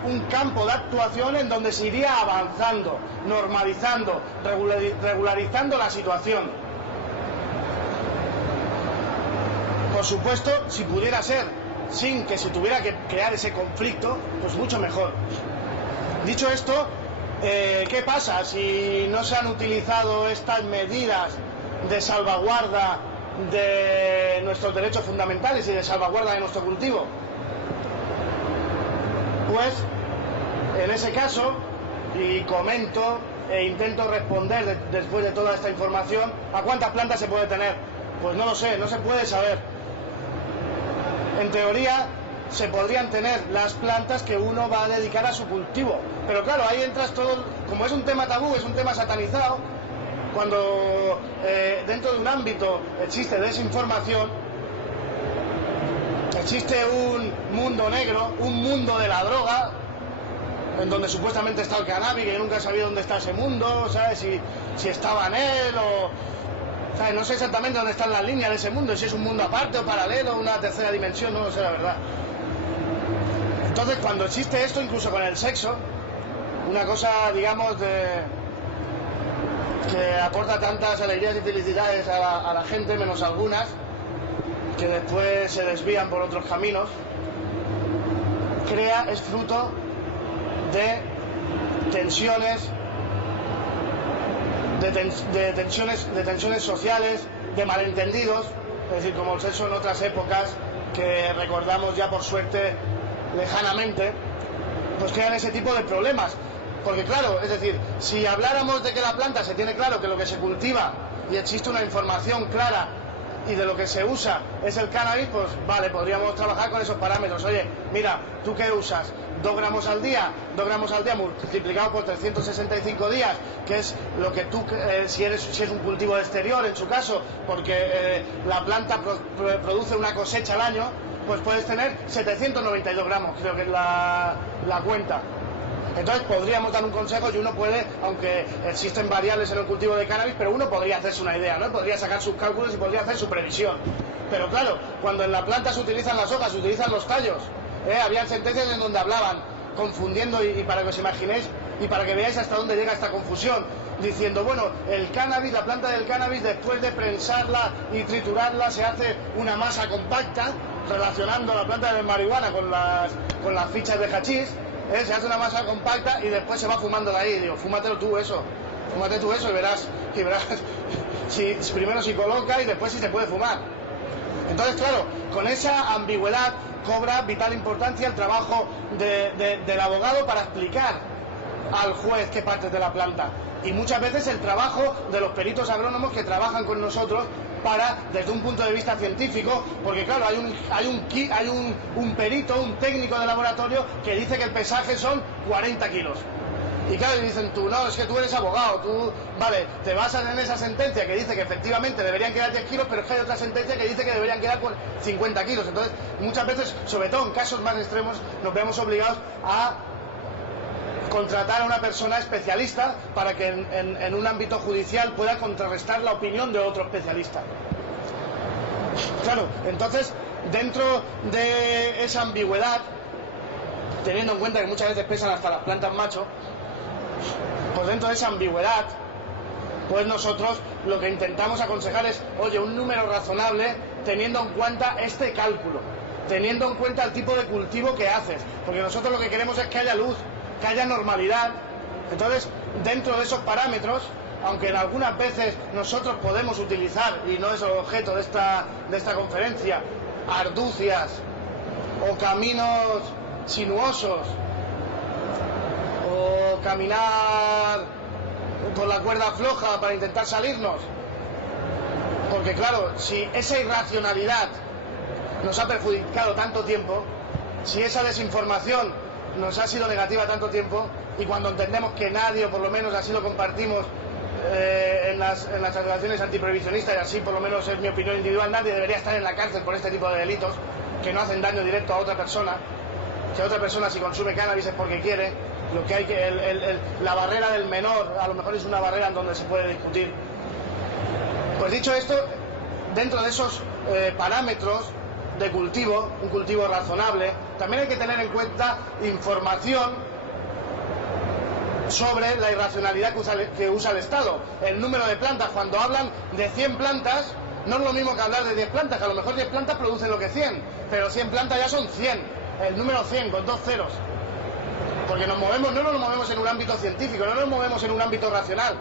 un campo de actuación en donde se iría avanzando, normalizando, regularizando la situación. Por supuesto, si pudiera ser sin que se tuviera que crear ese conflicto, pues mucho mejor. Dicho esto, ¿qué pasa si no se han utilizado estas medidas de salvaguarda de nuestros derechos fundamentales y de salvaguarda de nuestro cultivo? Pues, en ese caso, y comento e intento responder después de toda esta información, ¿a cuántas plantas se puede tener? Pues no lo sé, no se puede saber. En teoría se podrían tener las plantas que uno va a dedicar a su cultivo, pero claro, ahí entras todo, como es un tema tabú, es un tema satanizado. Cuando dentro de un ámbito existe desinformación, existe un mundo negro, un mundo de la droga, en donde supuestamente está el cannabis, que yo nunca he sabido dónde está ese mundo, ¿sabes? Si estaba en él ¿sabes? No sé exactamente dónde están las líneas de ese mundo, si es un mundo aparte o paralelo, una tercera dimensión, no lo sé, la verdad. Entonces, cuando existe esto, incluso con el sexo, una cosa, digamos, que aporta tantas alegrías y felicidades a la gente, menos algunas, que después se desvían por otros caminos, es fruto de tensiones de tensiones sociales, de malentendidos, es decir, como el hecho en otras épocas que recordamos ya por suerte lejanamente, pues crean ese tipo de problemas. Porque claro, es decir, si habláramos de que la planta se tiene claro que lo que se cultiva y existe una información clara y de lo que se usa es el cannabis, pues vale, podríamos trabajar con esos parámetros. Oye, mira, ¿tú qué usas? 2 gramos al día multiplicado por 365 días, que es lo que tú, si es un cultivo de exterior en su caso, porque la planta produce una cosecha al año, pues puedes tener 792 gramos, creo que es la cuenta. Entonces podríamos dar un consejo y uno puede, aunque existen variables en el cultivo de cannabis, pero uno podría hacerse una idea, ¿no? Podría sacar sus cálculos y podría hacer su previsión. Pero claro, cuando en la planta se utilizan las hojas, se utilizan los tallos, habían sentencias en donde hablaban, confundiendo, y para que os imaginéis, y para que veáis hasta dónde llega esta confusión, diciendo, bueno, el cannabis, la planta del cannabis, después de prensarla y triturarla, se hace una masa compacta, relacionando la planta de marihuana con las fichas de hachís, se hace una masa compacta y después se va fumando de ahí. Digo, fúmate tú eso y verás primero si coloca y después si se puede fumar. Entonces, claro, con esa ambigüedad cobra vital importancia el trabajo del abogado para explicar al juez qué partes de la planta, y muchas veces el trabajo de los peritos agrónomos que trabajan con nosotros para, desde un punto de vista científico, porque claro, hay un perito, un técnico de laboratorio que dice que el pesaje son 40 kilos. Y claro, dicen tú, no, es que tú eres abogado, tú, vale, te basas en esa sentencia que dice que efectivamente deberían quedar 10 kilos, pero es que hay otra sentencia que dice que deberían quedar 50 kilos. Entonces, muchas veces, sobre todo en casos más extremos, nos vemos obligados a contratar a una persona especialista para que en un ámbito judicial pueda contrarrestar la opinión de otro especialista. Claro, entonces, dentro de esa ambigüedad, teniendo en cuenta que muchas veces pesan hasta las plantas macho, pues dentro de esa ambigüedad, pues nosotros lo que intentamos aconsejar es, oye, un número razonable teniendo en cuenta este cálculo, teniendo en cuenta el tipo de cultivo que haces, porque nosotros lo que queremos es que haya luz, que haya normalidad. Entonces, dentro de esos parámetros, aunque en algunas veces nosotros podemos utilizar, y no es el objeto de esta conferencia, arducias o caminos sinuosos, o caminar por la cuerda floja para intentar salirnos, porque claro, si esa irracionalidad nos ha perjudicado tanto tiempo, si esa desinformación nos ha sido negativa tanto tiempo, y cuando entendemos que nadie, o por lo menos así lo compartimos en las asociaciones antiprohibicionistas, y así por lo menos es mi opinión individual, nadie debería estar en la cárcel por este tipo de delitos que no hacen daño directo a otra persona, que otra persona si consume cannabis es porque quiere. Lo que hay que la barrera del menor a lo mejor es una barrera en donde se puede discutir. Pues dicho esto, dentro de esos parámetros de cultivo, un cultivo razonable, también hay que tener en cuenta información sobre la irracionalidad que usa el Estado. El número de plantas, cuando hablan de 100 plantas, no es lo mismo que hablar de 10 plantas, que a lo mejor 10 plantas producen lo que 100, pero 100 plantas ya son 100, el número 100 con 2 ceros. Porque no nos movemos en un ámbito científico, no nos movemos en un ámbito racional.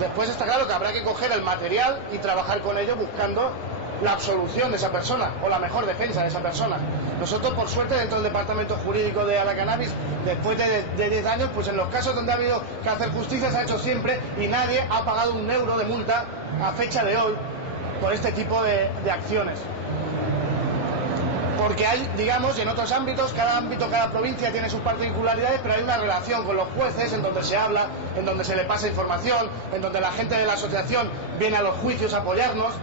Después está claro que habrá que coger el material y trabajar con ello buscando la absolución de esa persona o la mejor defensa de esa persona. Nosotros, por suerte, dentro del departamento jurídico de la cannabis, después de 10 años, pues en los casos donde ha habido que hacer justicia se ha hecho siempre, y nadie ha pagado un euro de multa a fecha de hoy por este tipo de acciones. Porque hay, digamos, en otros ámbitos, cada provincia tiene sus particularidades, pero hay una relación con los jueces en donde se habla, en donde se le pasa información, en donde la gente de la asociación viene a los juicios a apoyarnos,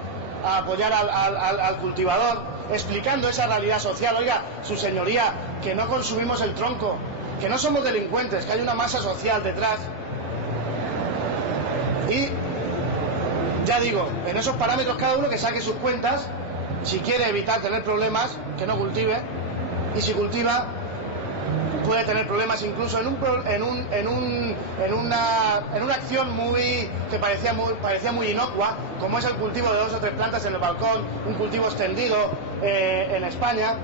a apoyar al cultivador, explicando esa realidad social. Oiga, su señoría, que no consumimos el tronco, que no somos delincuentes, que hay una masa social detrás. Y, ya digo, en esos parámetros cada uno que saque sus cuentas. Si quiere evitar tener problemas, que no cultive, y si cultiva puede tener problemas incluso en una acción que parecía muy inocua, como es el cultivo de 2 o 3 plantas en el balcón, un cultivo extendido en España,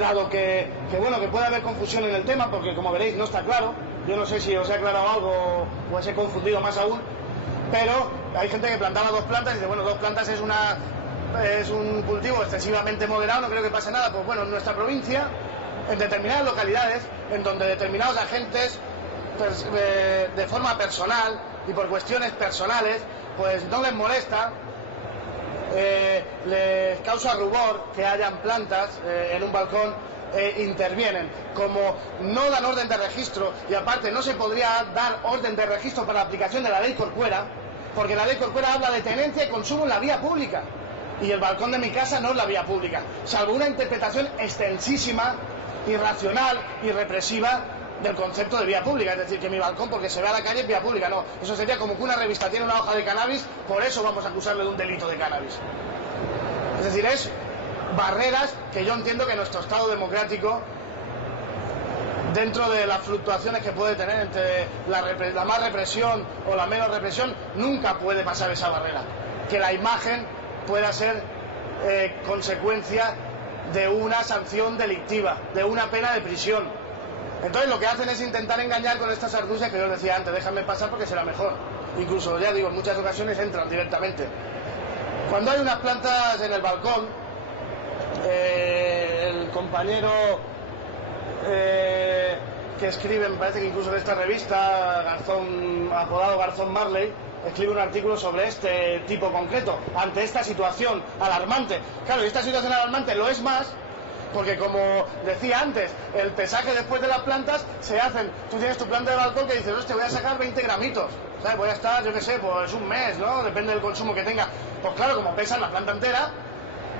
dado que puede haber confusión en el tema, porque como veréis no está claro. Yo no sé si os he aclarado algo o os he confundido más aún, pero hay gente que plantaba 2 plantas y dice, bueno, 2 plantas es un cultivo excesivamente moderado, no creo que pase nada. Pues bueno, en nuestra provincia, en determinadas localidades, en donde determinados agentes, de forma personal y por cuestiones personales, pues no les molesta, les causa rubor que hayan plantas en un balcón, intervienen. Como no dan orden de registro, y aparte no se podría dar orden de registro para la aplicación de la ley Corcuera, porque la ley Corcuera habla de tenencia y consumo en la vía pública, y el balcón de mi casa no es la vía pública, salvo una interpretación extensísima, irracional y represiva del concepto de vía pública, es decir, que mi balcón porque se ve a la calle es vía pública. No, eso sería como que una revista tiene una hoja de cannabis, por eso vamos a acusarle de un delito de cannabis. Es decir, es barreras que yo entiendo que nuestro Estado democrático, dentro de las fluctuaciones que puede tener entre la más represión o la menos represión, nunca puede pasar esa barrera, que la imagen pueda ser consecuencia de una sanción delictiva, de una pena de prisión. Entonces lo que hacen es intentar engañar con estas argucias que yo os decía antes, déjame pasar porque será mejor. Incluso, ya digo, en muchas ocasiones entran directamente. Cuando hay unas plantas en el balcón, el compañero que escribe, me parece que incluso en esta revista, apodado Garzón Marley, escribe un artículo sobre este tipo concreto, ante esta situación alarmante. Claro, y esta situación alarmante lo es más porque, como decía antes, el pesaje después de las plantas se hacen. Tú tienes tu planta de balcón que dices, hostia, voy a sacar 20 gramitos, ¿sabes? Voy a estar, yo qué sé, pues un mes, ¿no? Depende del consumo que tenga. Pues claro, como pesan la planta entera,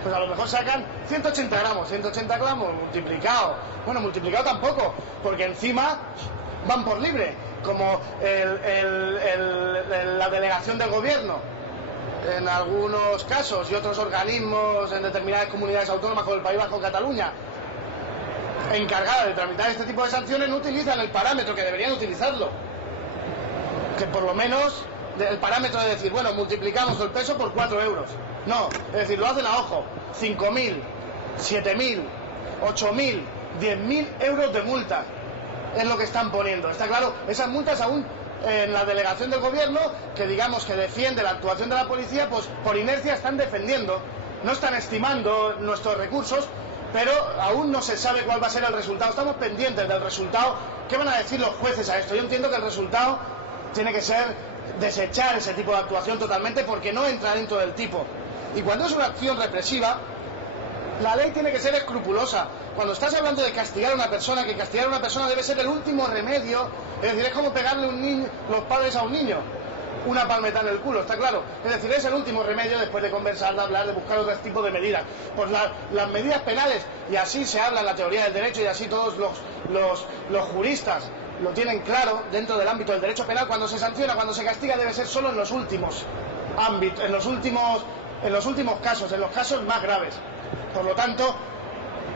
pues a lo mejor sacan 180 gramos. 180 gramos multiplicado. Bueno, multiplicado tampoco, porque encima van por libre, como la delegación del gobierno en algunos casos y otros organismos en determinadas comunidades autónomas como el País Vasco o Cataluña, encargadas de tramitar este tipo de sanciones, no utilizan el parámetro que deberían utilizarlo, que por lo menos el parámetro de decir, bueno, multiplicamos el peso por 4 euros. No, es decir, lo hacen a ojo. 5.000, 7.000, 8.000, 10.000 euros de multa es lo que están poniendo. Está claro, esas multas aún en la delegación del gobierno, que digamos que defiende la actuación de la policía, pues por inercia están defendiendo, no están estimando nuestros recursos, pero aún no se sabe cuál va a ser el resultado. Estamos pendientes del resultado. ¿Qué van a decir los jueces a esto? Yo entiendo que el resultado tiene que ser desechar ese tipo de actuación totalmente, porque no entra dentro del tipo. Y cuando es una acción represiva, la ley tiene que ser escrupulosa. Cuando estás hablando de castigar a una persona, que castigar a una persona debe ser el último remedio. Es decir, es como pegarle los padres a un niño una palmetada en el culo, está claro. Es decir, es el último remedio después de conversar, de hablar, de buscar otro tipo de medidas. Pues las medidas penales, y así se habla en la teoría del derecho, y así todos los juristas lo tienen claro dentro del ámbito del derecho penal, cuando se sanciona, cuando se castiga, debe ser solo en los últimos ámbitos, en los últimos casos, en los casos más graves. Por lo tanto,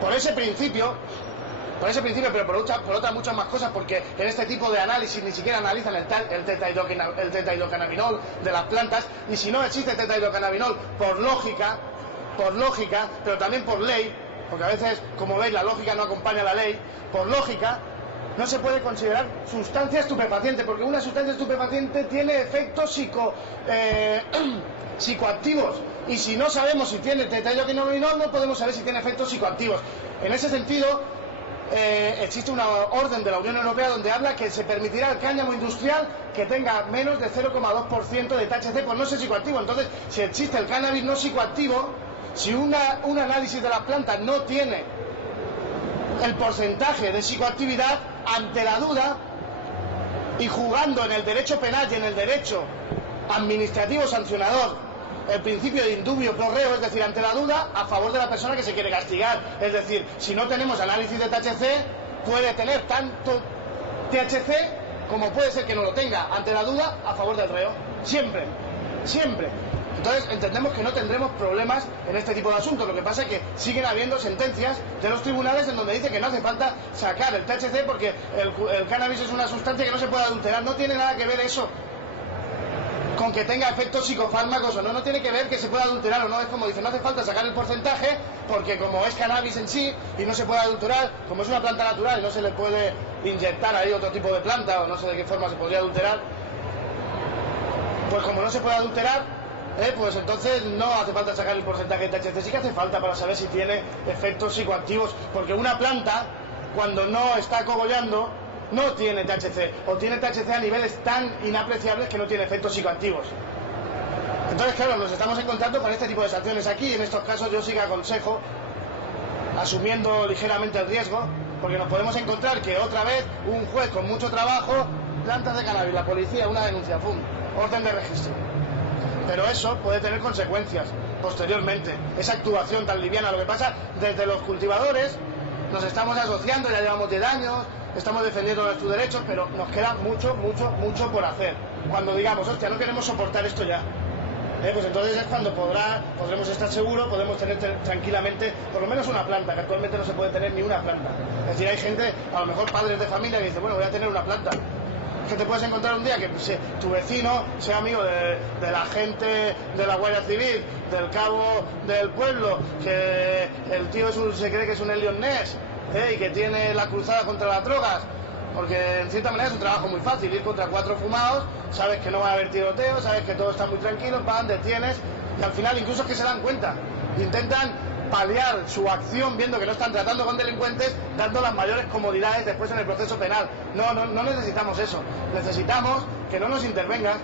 por ese principio, pero por otras muchas más cosas, porque en este tipo de análisis ni siquiera analizan el tetrahidrocannabinol de las plantas, y si no existe tetrahidrocannabinol por lógica, pero también por ley, porque a veces, como veis, la lógica no acompaña a la ley, por lógica, no se puede considerar sustancia estupefaciente, porque una sustancia estupefaciente tiene efectos psicoactivos, y si no sabemos si tiene tetrahidrocannabinol, no podemos saber si tiene efectos psicoactivos. En ese sentido, existe una orden de la Unión Europea donde habla que se permitirá el cáñamo industrial que tenga menos de 0,2% de THC por no ser psicoactivo. Entonces, si existe el cannabis no psicoactivo, si un análisis de las plantas no tiene el porcentaje de psicoactividad, ante la duda, y jugando en el derecho penal y en el derecho administrativo sancionador el principio de indubio pro reo, es decir, ante la duda, a favor de la persona que se quiere castigar. Es decir, si no tenemos análisis de THC, puede tener tanto THC como puede ser que no lo tenga. Ante la duda, a favor del reo. Siempre, siempre. Entonces entendemos que no tendremos problemas en este tipo de asuntos. Lo que pasa es que siguen habiendo sentencias de los tribunales en donde dice que no hace falta sacar el THC porque el cannabis es una sustancia que no se puede adulterar. No tiene nada que ver eso con que tenga efectos psicofármacos o no. No tiene que ver que se pueda adulterar o no. Es como dice, no hace falta sacar el porcentaje, porque como es cannabis en sí y no se puede adulterar, como es una planta natural y no se le puede inyectar ahí otro tipo de planta o no sé de qué forma se podría adulterar, pues como no se puede adulterar, pues entonces no hace falta sacar el porcentaje de THC. Sí que hace falta para saber si tiene efectos psicoactivos, porque una planta, cuando no está cogollando, no tiene THC, o tiene THC a niveles tan inapreciables que no tiene efectos psicoactivos. Entonces, claro, nos estamos encontrando con este tipo de sanciones aquí. En estos casos yo sí que aconsejo, asumiendo ligeramente el riesgo, porque nos podemos encontrar que otra vez un juez con mucho trabajo, plantas de cannabis, la policía, una denuncia, ¡pum!, orden de registro. Pero eso puede tener consecuencias posteriormente, esa actuación tan liviana. Lo que pasa, desde los cultivadores nos estamos asociando, ya llevamos 10 años, estamos defendiendo nuestros derechos, pero nos queda mucho por hacer. Cuando digamos, hostia, no queremos soportar esto ya, pues entonces es cuando podremos estar seguros, podemos tener tranquilamente por lo menos una planta, que actualmente no se puede tener ni una planta. Es decir, hay gente, a lo mejor padres de familia, que dice, bueno, voy a tener una planta. Que te puedes encontrar un día que tu vecino sea amigo de la gente de la Guardia Civil, del cabo del pueblo, que el tío se cree que es un Elliot Ness, y que tiene la cruzada contra las drogas, porque en cierta manera es un trabajo muy fácil, ir contra 4 fumados, sabes que no va a haber tiroteo, sabes que todo está muy tranquilo, van, detienes, y al final incluso es que se dan cuenta, intentan paliar su acción viendo que no están tratando con delincuentes, dando las mayores comodidades después en el proceso penal. No necesitamos eso, necesitamos que no nos intervengas,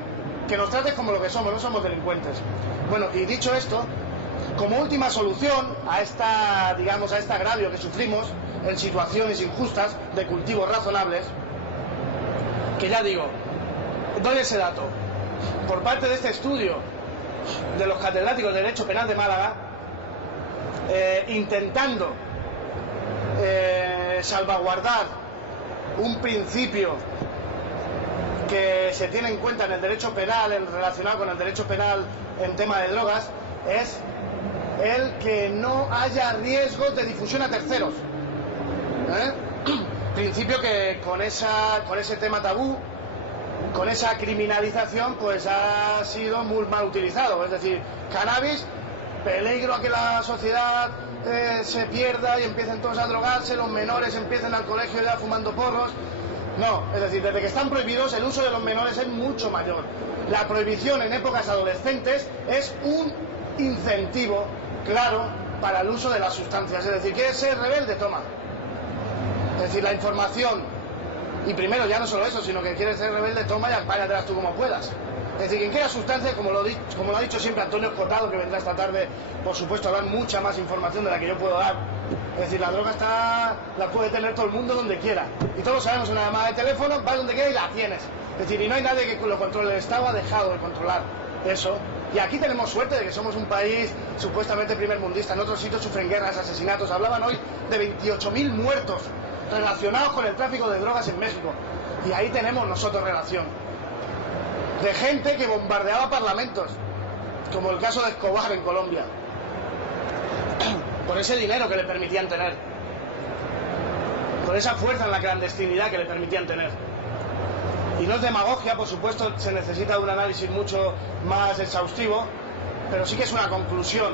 que nos trates como lo que somos, no somos delincuentes. Bueno, y dicho esto, como última solución a digamos, a este agravio que sufrimos en situaciones injustas de cultivos razonables, que ya digo, doy ese dato, por parte de este estudio de los catedráticos de Derecho Penal de Málaga, intentando salvaguardar un principio que se tiene en cuenta en el derecho penal, relacionado con el derecho penal en tema de drogas, es el que no haya riesgos de difusión a terceros. Principio que con ese tema tabú, con esa criminalización, pues ha sido muy mal utilizado. Es decir, cannabis, peligro a que la sociedad se pierda y empiecen todos a drogarse, los menores empiecen al colegio ya fumando porros. No, es decir, desde que están prohibidos, el uso de los menores es mucho mayor. La prohibición en épocas adolescentes es un incentivo claro para el uso de las sustancias. Es decir, ¿quieres ser rebelde? Toma. Es decir, la información, y primero ya no solo eso, sino que quieres ser rebelde, toma y apáñatelas tú como puedas. Es decir, quien quiera sustancias, como lo ha dicho siempre Antonio Escotado, que vendrá esta tarde, por supuesto, a dar mucha más información de la que yo puedo dar. Es decir, la droga la puede tener todo el mundo donde quiera. Y todos sabemos, una llamada de teléfono, vas donde quieras y la tienes. Es decir, y no hay nadie que lo controle. El Estado ha dejado de controlar eso. Y aquí tenemos suerte de que somos un país supuestamente primermundista. En otros sitios sufren guerras, asesinatos. Hablaban hoy de 28.000 muertos relacionados con el tráfico de drogas en México. Y ahí tenemos nosotros relación. De gente que bombardeaba parlamentos, como el caso de Escobar en Colombia, por ese dinero que le permitían tener, por esa fuerza en la clandestinidad que le permitían tener. Y no es demagogia, por supuesto, se necesita de un análisis mucho más exhaustivo, pero sí que es una conclusión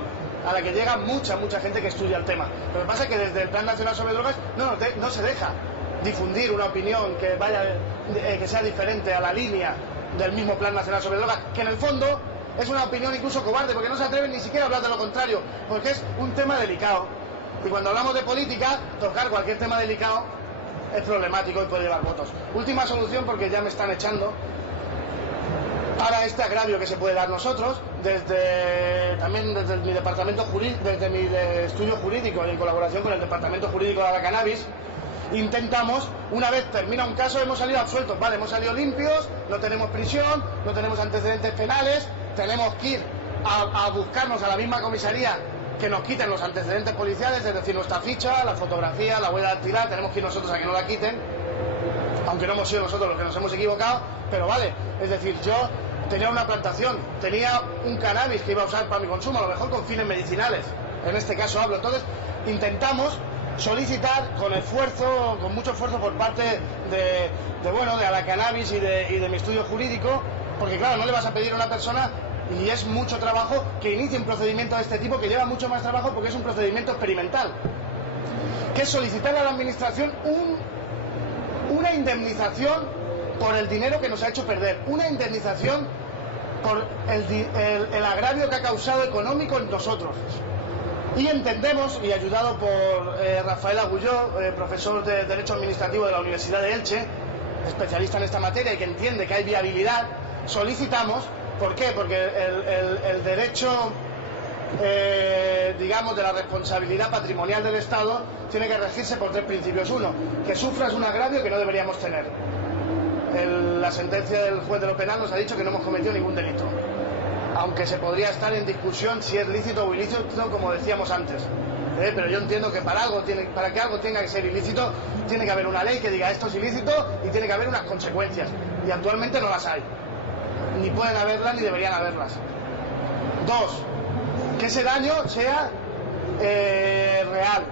a la que llega mucha gente que estudia el tema. Lo que pasa es que desde el Plan Nacional sobre Drogas no se deja difundir una opinión que sea diferente a la línea del mismo Plan Nacional sobre Drogas, que en el fondo es una opinión incluso cobarde, porque no se atreven ni siquiera a hablar de lo contrario, porque es un tema delicado. Y cuando hablamos de política, tocar cualquier tema delicado es problemático y puede llevar votos. Última solución, porque ya me están echando, para este agravio que se puede dar nosotros, también desde mi departamento jurídico, desde mi estudio jurídico y en colaboración con el departamento jurídico de la cannabis, intentamos, una vez termina un caso, hemos salido absueltos, vale, hemos salido limpios, no tenemos prisión, no tenemos antecedentes penales, tenemos que ir a buscarnos a la misma comisaría que nos quiten los antecedentes policiales, es decir, nuestra ficha, la fotografía, la huella dactilar, tenemos que ir nosotros a que no la quiten, aunque no hemos sido nosotros los que nos hemos equivocado, pero vale, es decir, yo tenía una plantación, tenía un cannabis que iba a usar para mi consumo, a lo mejor con fines medicinales, en este caso hablo. Entonces intentamos solicitar con mucho esfuerzo por parte de la cannabis y de mi estudio jurídico, Porque claro, no le vas a pedir a una persona, y es mucho trabajo, que inicie un procedimiento de este tipo, que lleva mucho más trabajo porque es un procedimiento experimental, que es solicitar a la administración una indemnización por el dinero que nos ha hecho perder, una indemnización por el agravio que ha causado económico en nosotros. Y entendemos, y ayudado por Rafael Agulló, profesor de Derecho Administrativo de la Universidad de Elche, especialista en esta materia y que entiende que hay viabilidad, solicitamos, ¿por qué? Porque el derecho, digamos, de la responsabilidad patrimonial del Estado tiene que regirse por tres principios. Uno, que sufras un agravio que no deberíamos tener. La sentencia del juez de lo penal nos ha dicho que no hemos cometido ningún delito, aunque se podría estar en discusión si es lícito o ilícito, como decíamos antes. Pero yo entiendo que para que algo tenga que ser ilícito, tiene que haber una ley que diga esto es ilícito y tiene que haber unas consecuencias. Y actualmente no las hay. Ni pueden haberlas ni deberían haberlas. Dos, que ese daño sea real,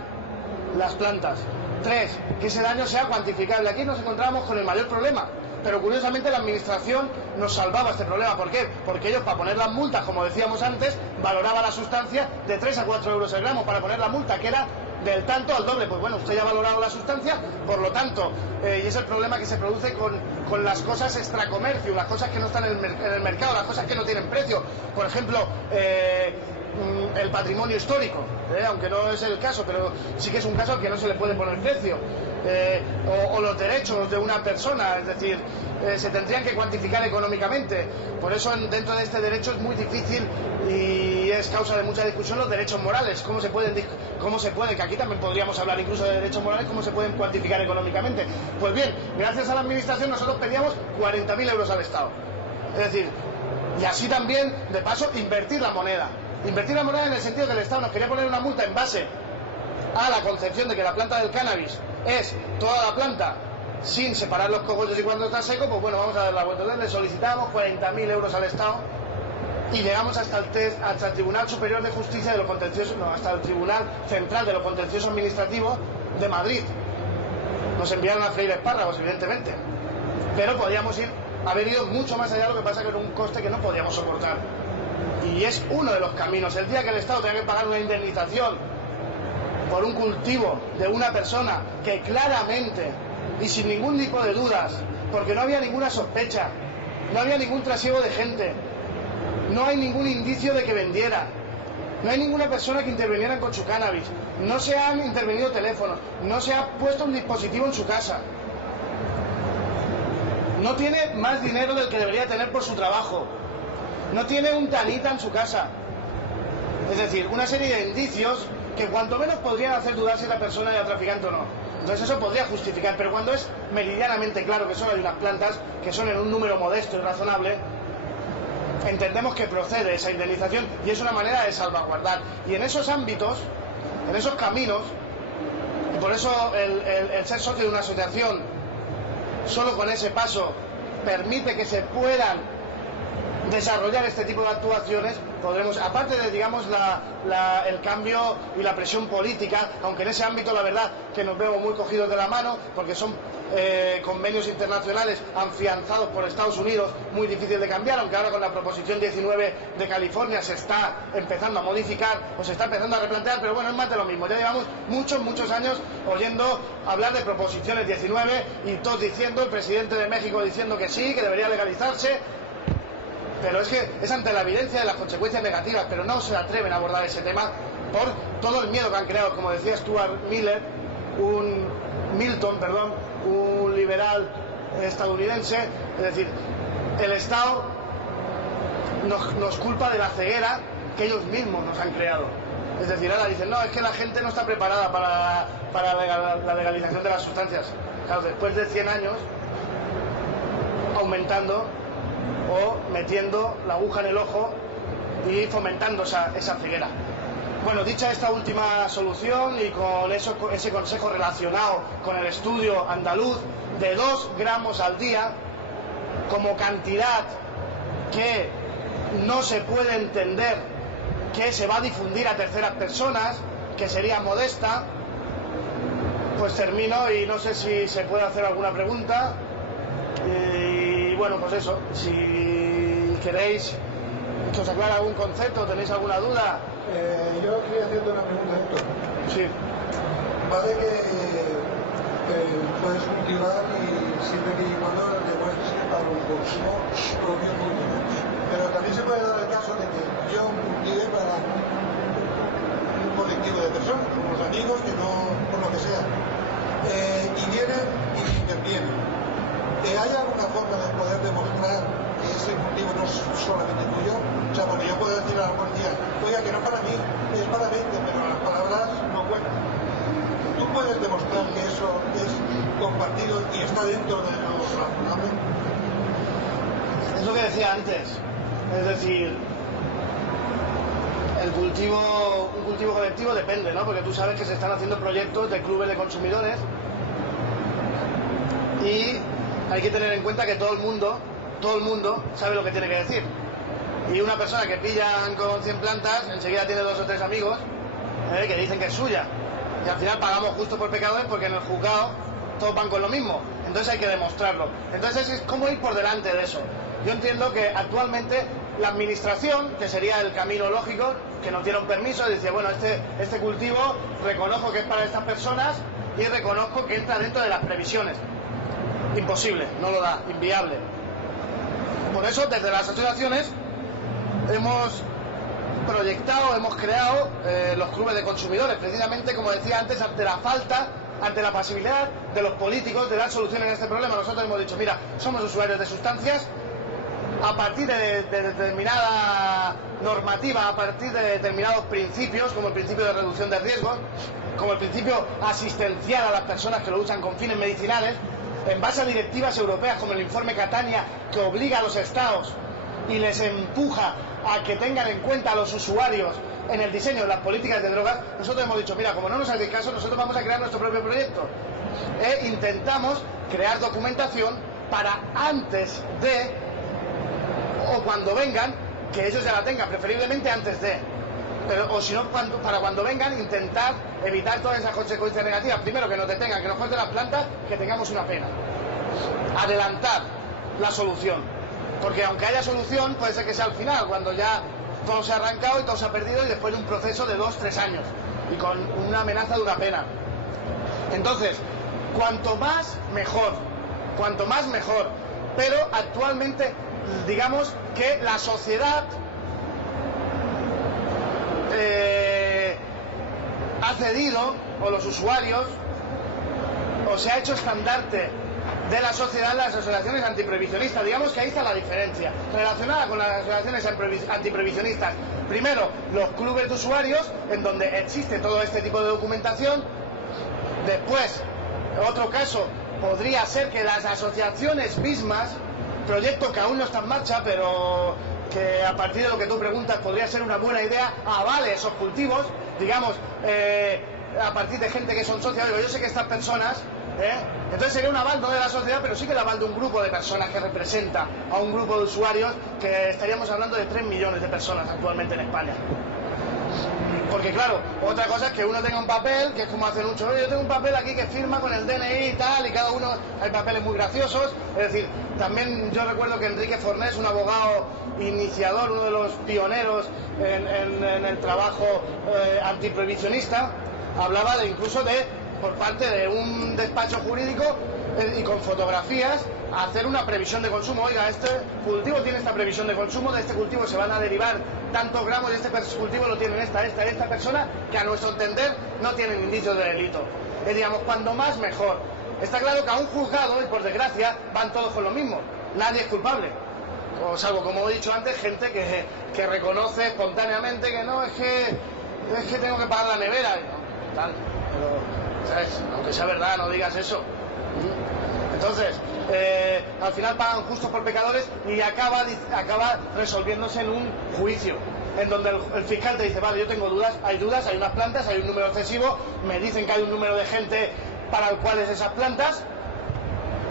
las plantas. Tres, que ese daño sea cuantificable. Aquí nos encontramos con el mayor problema. Pero curiosamente la administración nos salvaba este problema. ¿Por qué? Porque ellos, para poner las multas, como decíamos antes, valoraba la sustancia de 3 a 4 euros el gramo para poner la multa, que era del tanto al doble. Pues bueno, usted ya ha valorado la sustancia, por lo tanto, y es el problema que se produce con las cosas extracomercio, las cosas que no están en el mercado, las cosas que no tienen precio. Por ejemplo, el patrimonio histórico, aunque no es el caso, pero sí que es un caso al que no se le puede poner precio. O los derechos de una persona, es decir, se tendrían que cuantificar económicamente. Por eso dentro de este derecho es muy difícil y es causa de mucha discusión los derechos morales, cómo se pueden, que aquí también podríamos hablar incluso de derechos morales, cómo se pueden cuantificar económicamente. Pues bien, gracias a la administración nosotros pedíamos 40.000 euros al Estado, es decir, y así también, de paso, invertir la moneda en el sentido que el Estado nos quería poner una multa en base a la concepción de que la planta del cannabis es toda la planta sin separar los cogollos y cuando está seco. Pues bueno, vamos a dar la vuelta. Entonces le solicitamos 40.000 euros al Estado y llegamos hasta el Tribunal Superior de Justicia de lo Contencioso, no, hasta el Tribunal Central de lo Contencioso Administrativo de Madrid. Nos enviaron a freír espárragos, evidentemente, pero podíamos haber ido mucho más allá, lo que pasa que era un coste que no podíamos soportar. Y es uno de los caminos. El día que el Estado tenga que pagar una indemnización por un cultivo de una persona que claramente y sin ningún tipo de dudas, porque no había ninguna sospecha, no había ningún trasiego de gente, no hay ningún indicio de que vendiera, no hay ninguna persona que interviniera con su cannabis, no se han intervenido teléfonos, no se ha puesto un dispositivo en su casa, no tiene más dinero del que debería tener por su trabajo, no tiene un tanita en su casa. Es decir, una serie de indicios que cuanto menos podrían hacer dudar si la persona era traficante o no. Entonces eso podría justificar, pero cuando es meridianamente claro que solo hay unas plantas, que son en un número modesto y razonable, entendemos que procede esa indemnización y es una manera de salvaguardar. Y en esos ámbitos, en esos caminos, y por eso el ser socio de una asociación, solo con ese paso, permite que se puedan desarrollar este tipo de actuaciones, podremos, aparte de, digamos, el cambio y la presión política, aunque en ese ámbito la verdad que nos vemos muy cogidos de la mano, porque son convenios internacionales afianzados por Estados Unidos, muy difícil de cambiar, aunque ahora con la proposición 19 de California se está empezando a modificar o se está empezando a replantear, pero bueno, es más de lo mismo. Ya llevamos muchos años oyendo hablar de proposiciones 19 y todos diciendo, el presidente de México diciendo que sí, que debería legalizarse. Pero es que es ante la evidencia de las consecuencias negativas, pero no se atreven a abordar ese tema por todo el miedo que han creado. Como decía Stuart Milton, un liberal estadounidense, es decir, el Estado nos culpa de la ceguera que ellos mismos nos han creado. Es decir, ahora dicen, no, es que la gente no está preparada para la legalización de las sustancias. Claro, después de 100 años, aumentando o metiendo la aguja en el ojo y fomentando esa ceguera. Bueno, dicha esta última solución y con ese consejo relacionado con el estudio andaluz de 2 gramos al día como cantidad que no se puede entender que se va a difundir a terceras personas, que sería modesta, pues termino y no sé si se puede hacer alguna pregunta. Y bueno, pues eso, si ¿Queréis que os aclare algún concepto? ¿Tenéis alguna duda? Yo quería hacerte una pregunta, Héctor. Sí. Vale que puedes cultivar y siempre que y cuando demuestres que para un consumo propio tuyo. Pero también se puede dar el caso de que yo cultive para un colectivo de personas, como los amigos, que no, por lo que sea, y vienen y intervienen. ¿Hay alguna forma de poder demostrar que ese cultivo no es solamente tuyo? O sea, porque yo puedo decir a la policía, oiga, que no es para mí, es para 20, pero las palabras no cuentan. ¿Tú puedes demostrar que eso es compartido y está dentro de lo razonable? Es lo que decía antes. Es decir, un cultivo colectivo depende, ¿no? Porque tú sabes que se están haciendo proyectos de clubes de consumidores y hay que tener en cuenta que todo el mundo sabe lo que tiene que decir. Y una persona que pillan con 100 plantas, enseguida tiene 2 o 3 amigos que dicen que es suya. Y al final pagamos justo por pecadores porque en el juzgado todos van con lo mismo. Entonces hay que demostrarlo. Entonces es como ir por delante de eso. Yo entiendo que actualmente la administración, que sería el camino lógico, que nos diera un permiso y decía, bueno, este cultivo reconozco que es para estas personas y reconozco que entra dentro de las previsiones. Imposible, no lo da, inviable. Por eso, desde las asociaciones hemos proyectado, hemos creado los clubes de consumidores, precisamente, como decía antes, ante la pasividad de los políticos de dar soluciones a este problema. Nosotros hemos dicho, mira, somos usuarios de sustancias, a partir de determinada normativa, a partir de determinados principios, como el principio de reducción de riesgos, como el principio asistencial a las personas que lo usan con fines medicinales, en base a directivas europeas como el informe Catania, que obliga a los estados y les empuja a que tengan en cuenta a los usuarios en el diseño de las políticas de drogas, nosotros hemos dicho, mira, como no nos hacéis caso, nosotros vamos a crear nuestro propio proyecto. E intentamos crear documentación para antes de, o cuando vengan, que ellos ya la tengan, preferiblemente antes de. Pero, o si no, para cuando vengan, intentar evitar todas esas consecuencias negativas. Primero, que nos detengan, que nos corten las plantas, que tengamos una pena. Adelantar la solución. Porque aunque haya solución, puede ser que sea al final, cuando ya todo se ha arrancado y todo se ha perdido, y después de un proceso de 2-3 años y con una amenaza de una pena. Entonces, cuanto más mejor, pero actualmente digamos que la sociedad ha cedido, o los usuarios, o se ha hecho estandarte de la sociedad las asociaciones antiprohibicionistas. Digamos que ahí está la diferencia relacionada con las asociaciones antiprohibicionistas. Primero, los clubes de usuarios, en donde existe todo este tipo de documentación. Después, otro caso podría ser que las asociaciones mismas, proyectos que aún no están en marcha, pero que a partir de lo que tú preguntas podría ser una buena idea, avale esos cultivos, digamos, a partir de gente que son socios. Yo sé que estas personas, entonces sería un aval no de la sociedad, pero sí que el aval de un grupo de personas que representa a un grupo de usuarios, que estaríamos hablando de 3 millones de personas actualmente en España. Porque claro, otra cosa es que uno tenga un papel, que es como hacen muchos, yo tengo un papel aquí que firma con el DNI y tal, y cada uno, hay papeles muy graciosos. Es decir, también yo recuerdo que Enrique Fornés, un abogado iniciador, uno de los pioneros en el trabajo antiprohibicionista, hablaba de incluso de, por parte de un despacho jurídico y con fotografías, hacer una previsión de consumo. Oiga, este cultivo tiene esta previsión de consumo, de este cultivo se van a derivar tantos gramos, y este cultivo lo tienen esta persona, que a nuestro entender no tienen indicios de delito. Digamos, cuando más mejor. Está claro que a un juzgado, y por desgracia, van todos con lo mismo. Nadie es culpable. O salvo, como he dicho antes, gente que reconoce espontáneamente que no, es que tengo que pagar la nevera. Y no, tal, pero, ¿sabes? Aunque sea verdad, no digas eso. Entonces, al final pagan justos por pecadores y acaba resolviéndose en un juicio, en donde el fiscal te dice, vale, yo tengo dudas, hay unas plantas, hay un número excesivo, me dicen que hay un número de gente para el cual es esas plantas.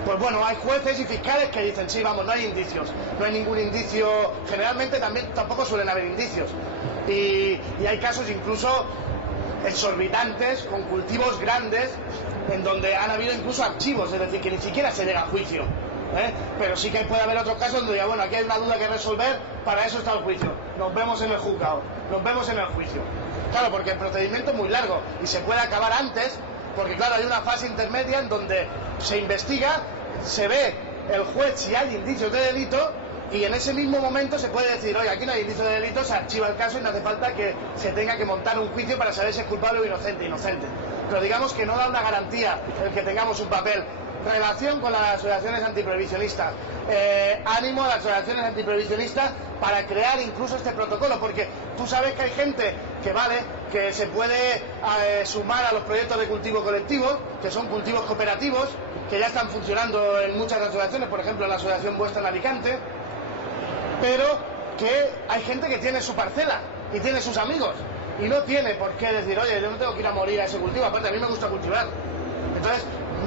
Pues bueno, hay jueces y fiscales que dicen, sí, vamos, no hay indicios, no hay ningún indicio. Generalmente tampoco suelen haber indicios, y hay casos incluso exorbitantes, con cultivos grandes, en donde han habido incluso archivos, es decir, que ni siquiera se llega a juicio. Pero sí que puede haber otros casos donde diga, bueno, aquí hay una duda que resolver, para eso está el juicio, nos vemos en el juzgado, nos vemos en el juicio. Claro, porque el procedimiento es muy largo y se puede acabar antes, porque claro, hay una fase intermedia en donde se investiga, se ve el juez si hay indicios de delito, y en ese mismo momento se puede decir, oye, aquí no hay indicios de delito, se archiva el caso y no hace falta que se tenga que montar un juicio para saber si es culpable o inocente. Pero digamos que no da una garantía el que tengamos un papel. Relación con las asociaciones antiprohibicionistas, ánimo a las asociaciones antiprohibicionistas para crear incluso este protocolo, porque tú sabes que hay gente que se puede sumar a los proyectos de cultivo colectivo, que son cultivos cooperativos, que ya están funcionando en muchas asociaciones, por ejemplo en la asociación vuestra en Alicante, pero que hay gente que tiene su parcela y tiene sus amigos y no tiene por qué decir, oye, yo no tengo que ir a morir a ese cultivo, aparte a mí me gusta cultivar. Entonces,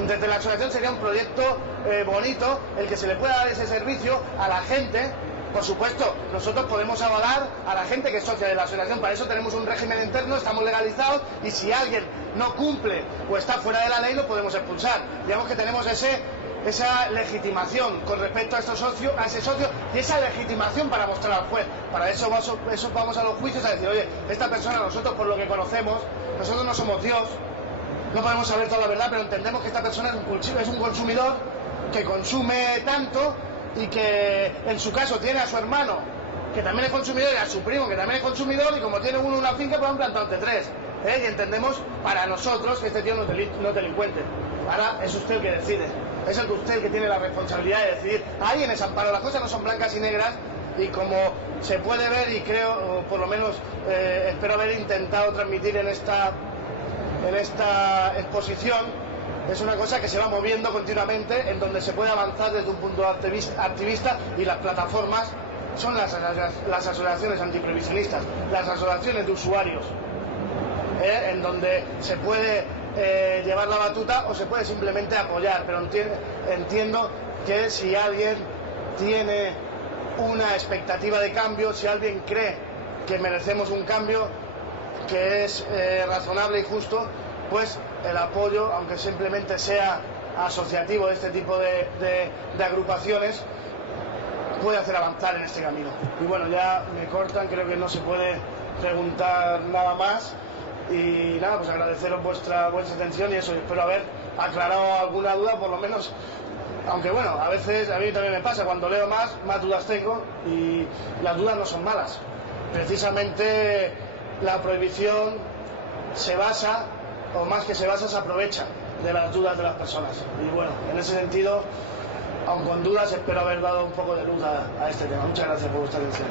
desde la asociación sería un proyecto bonito el que se le pueda dar ese servicio a la gente. Por supuesto, nosotros podemos avalar a la gente que es socia de la asociación, para eso tenemos un régimen interno, estamos legalizados, y si alguien no cumple o está fuera de la ley lo podemos expulsar. Digamos que tenemos esa legitimación con respecto a ese socio y esa legitimación para mostrar al juez. Para eso vamos a los juicios a decir, oye, esta persona, nosotros por lo que conocemos, nosotros no somos Dios, no podemos saber toda la verdad, pero entendemos que esta persona es un consumidor que consume tanto y que en su caso tiene a su hermano que también es consumidor y a su primo que también es consumidor, y como tiene uno una finca pues han plantado entre tres, y entendemos para nosotros que este tío no es delincuente. Ahora es usted el que decide, es usted el que tiene la responsabilidad de decidir. Ahí en ese amparo las cosas no son blancas y negras, y como se puede ver, y creo, o por lo menos espero haber intentado transmitir en esta exposición, es una cosa que se va moviendo continuamente, en donde se puede avanzar desde un punto activista, y las plataformas son las asociaciones antiprohibicionistas, las asociaciones de usuarios, en donde se puede llevar la batuta o se puede simplemente apoyar, pero entiendo que si alguien tiene una expectativa de cambio, si alguien cree que merecemos un cambio que es razonable y justo, pues el apoyo, aunque simplemente sea asociativo de este tipo de agrupaciones, puede hacer avanzar en este camino. Y bueno, ya me cortan, creo que no se puede preguntar nada más, y nada, pues agradeceros vuestra atención y eso, y espero haber aclarado alguna duda, por lo menos, aunque bueno, a veces a mí también me pasa, cuando leo más dudas tengo, y las dudas no son malas. Precisamente la prohibición se basa, o más que se basa, se aprovecha de las dudas de las personas. Y bueno, en ese sentido, aun con dudas, espero haber dado un poco de luz a este tema. Muchas gracias por vuestra atención.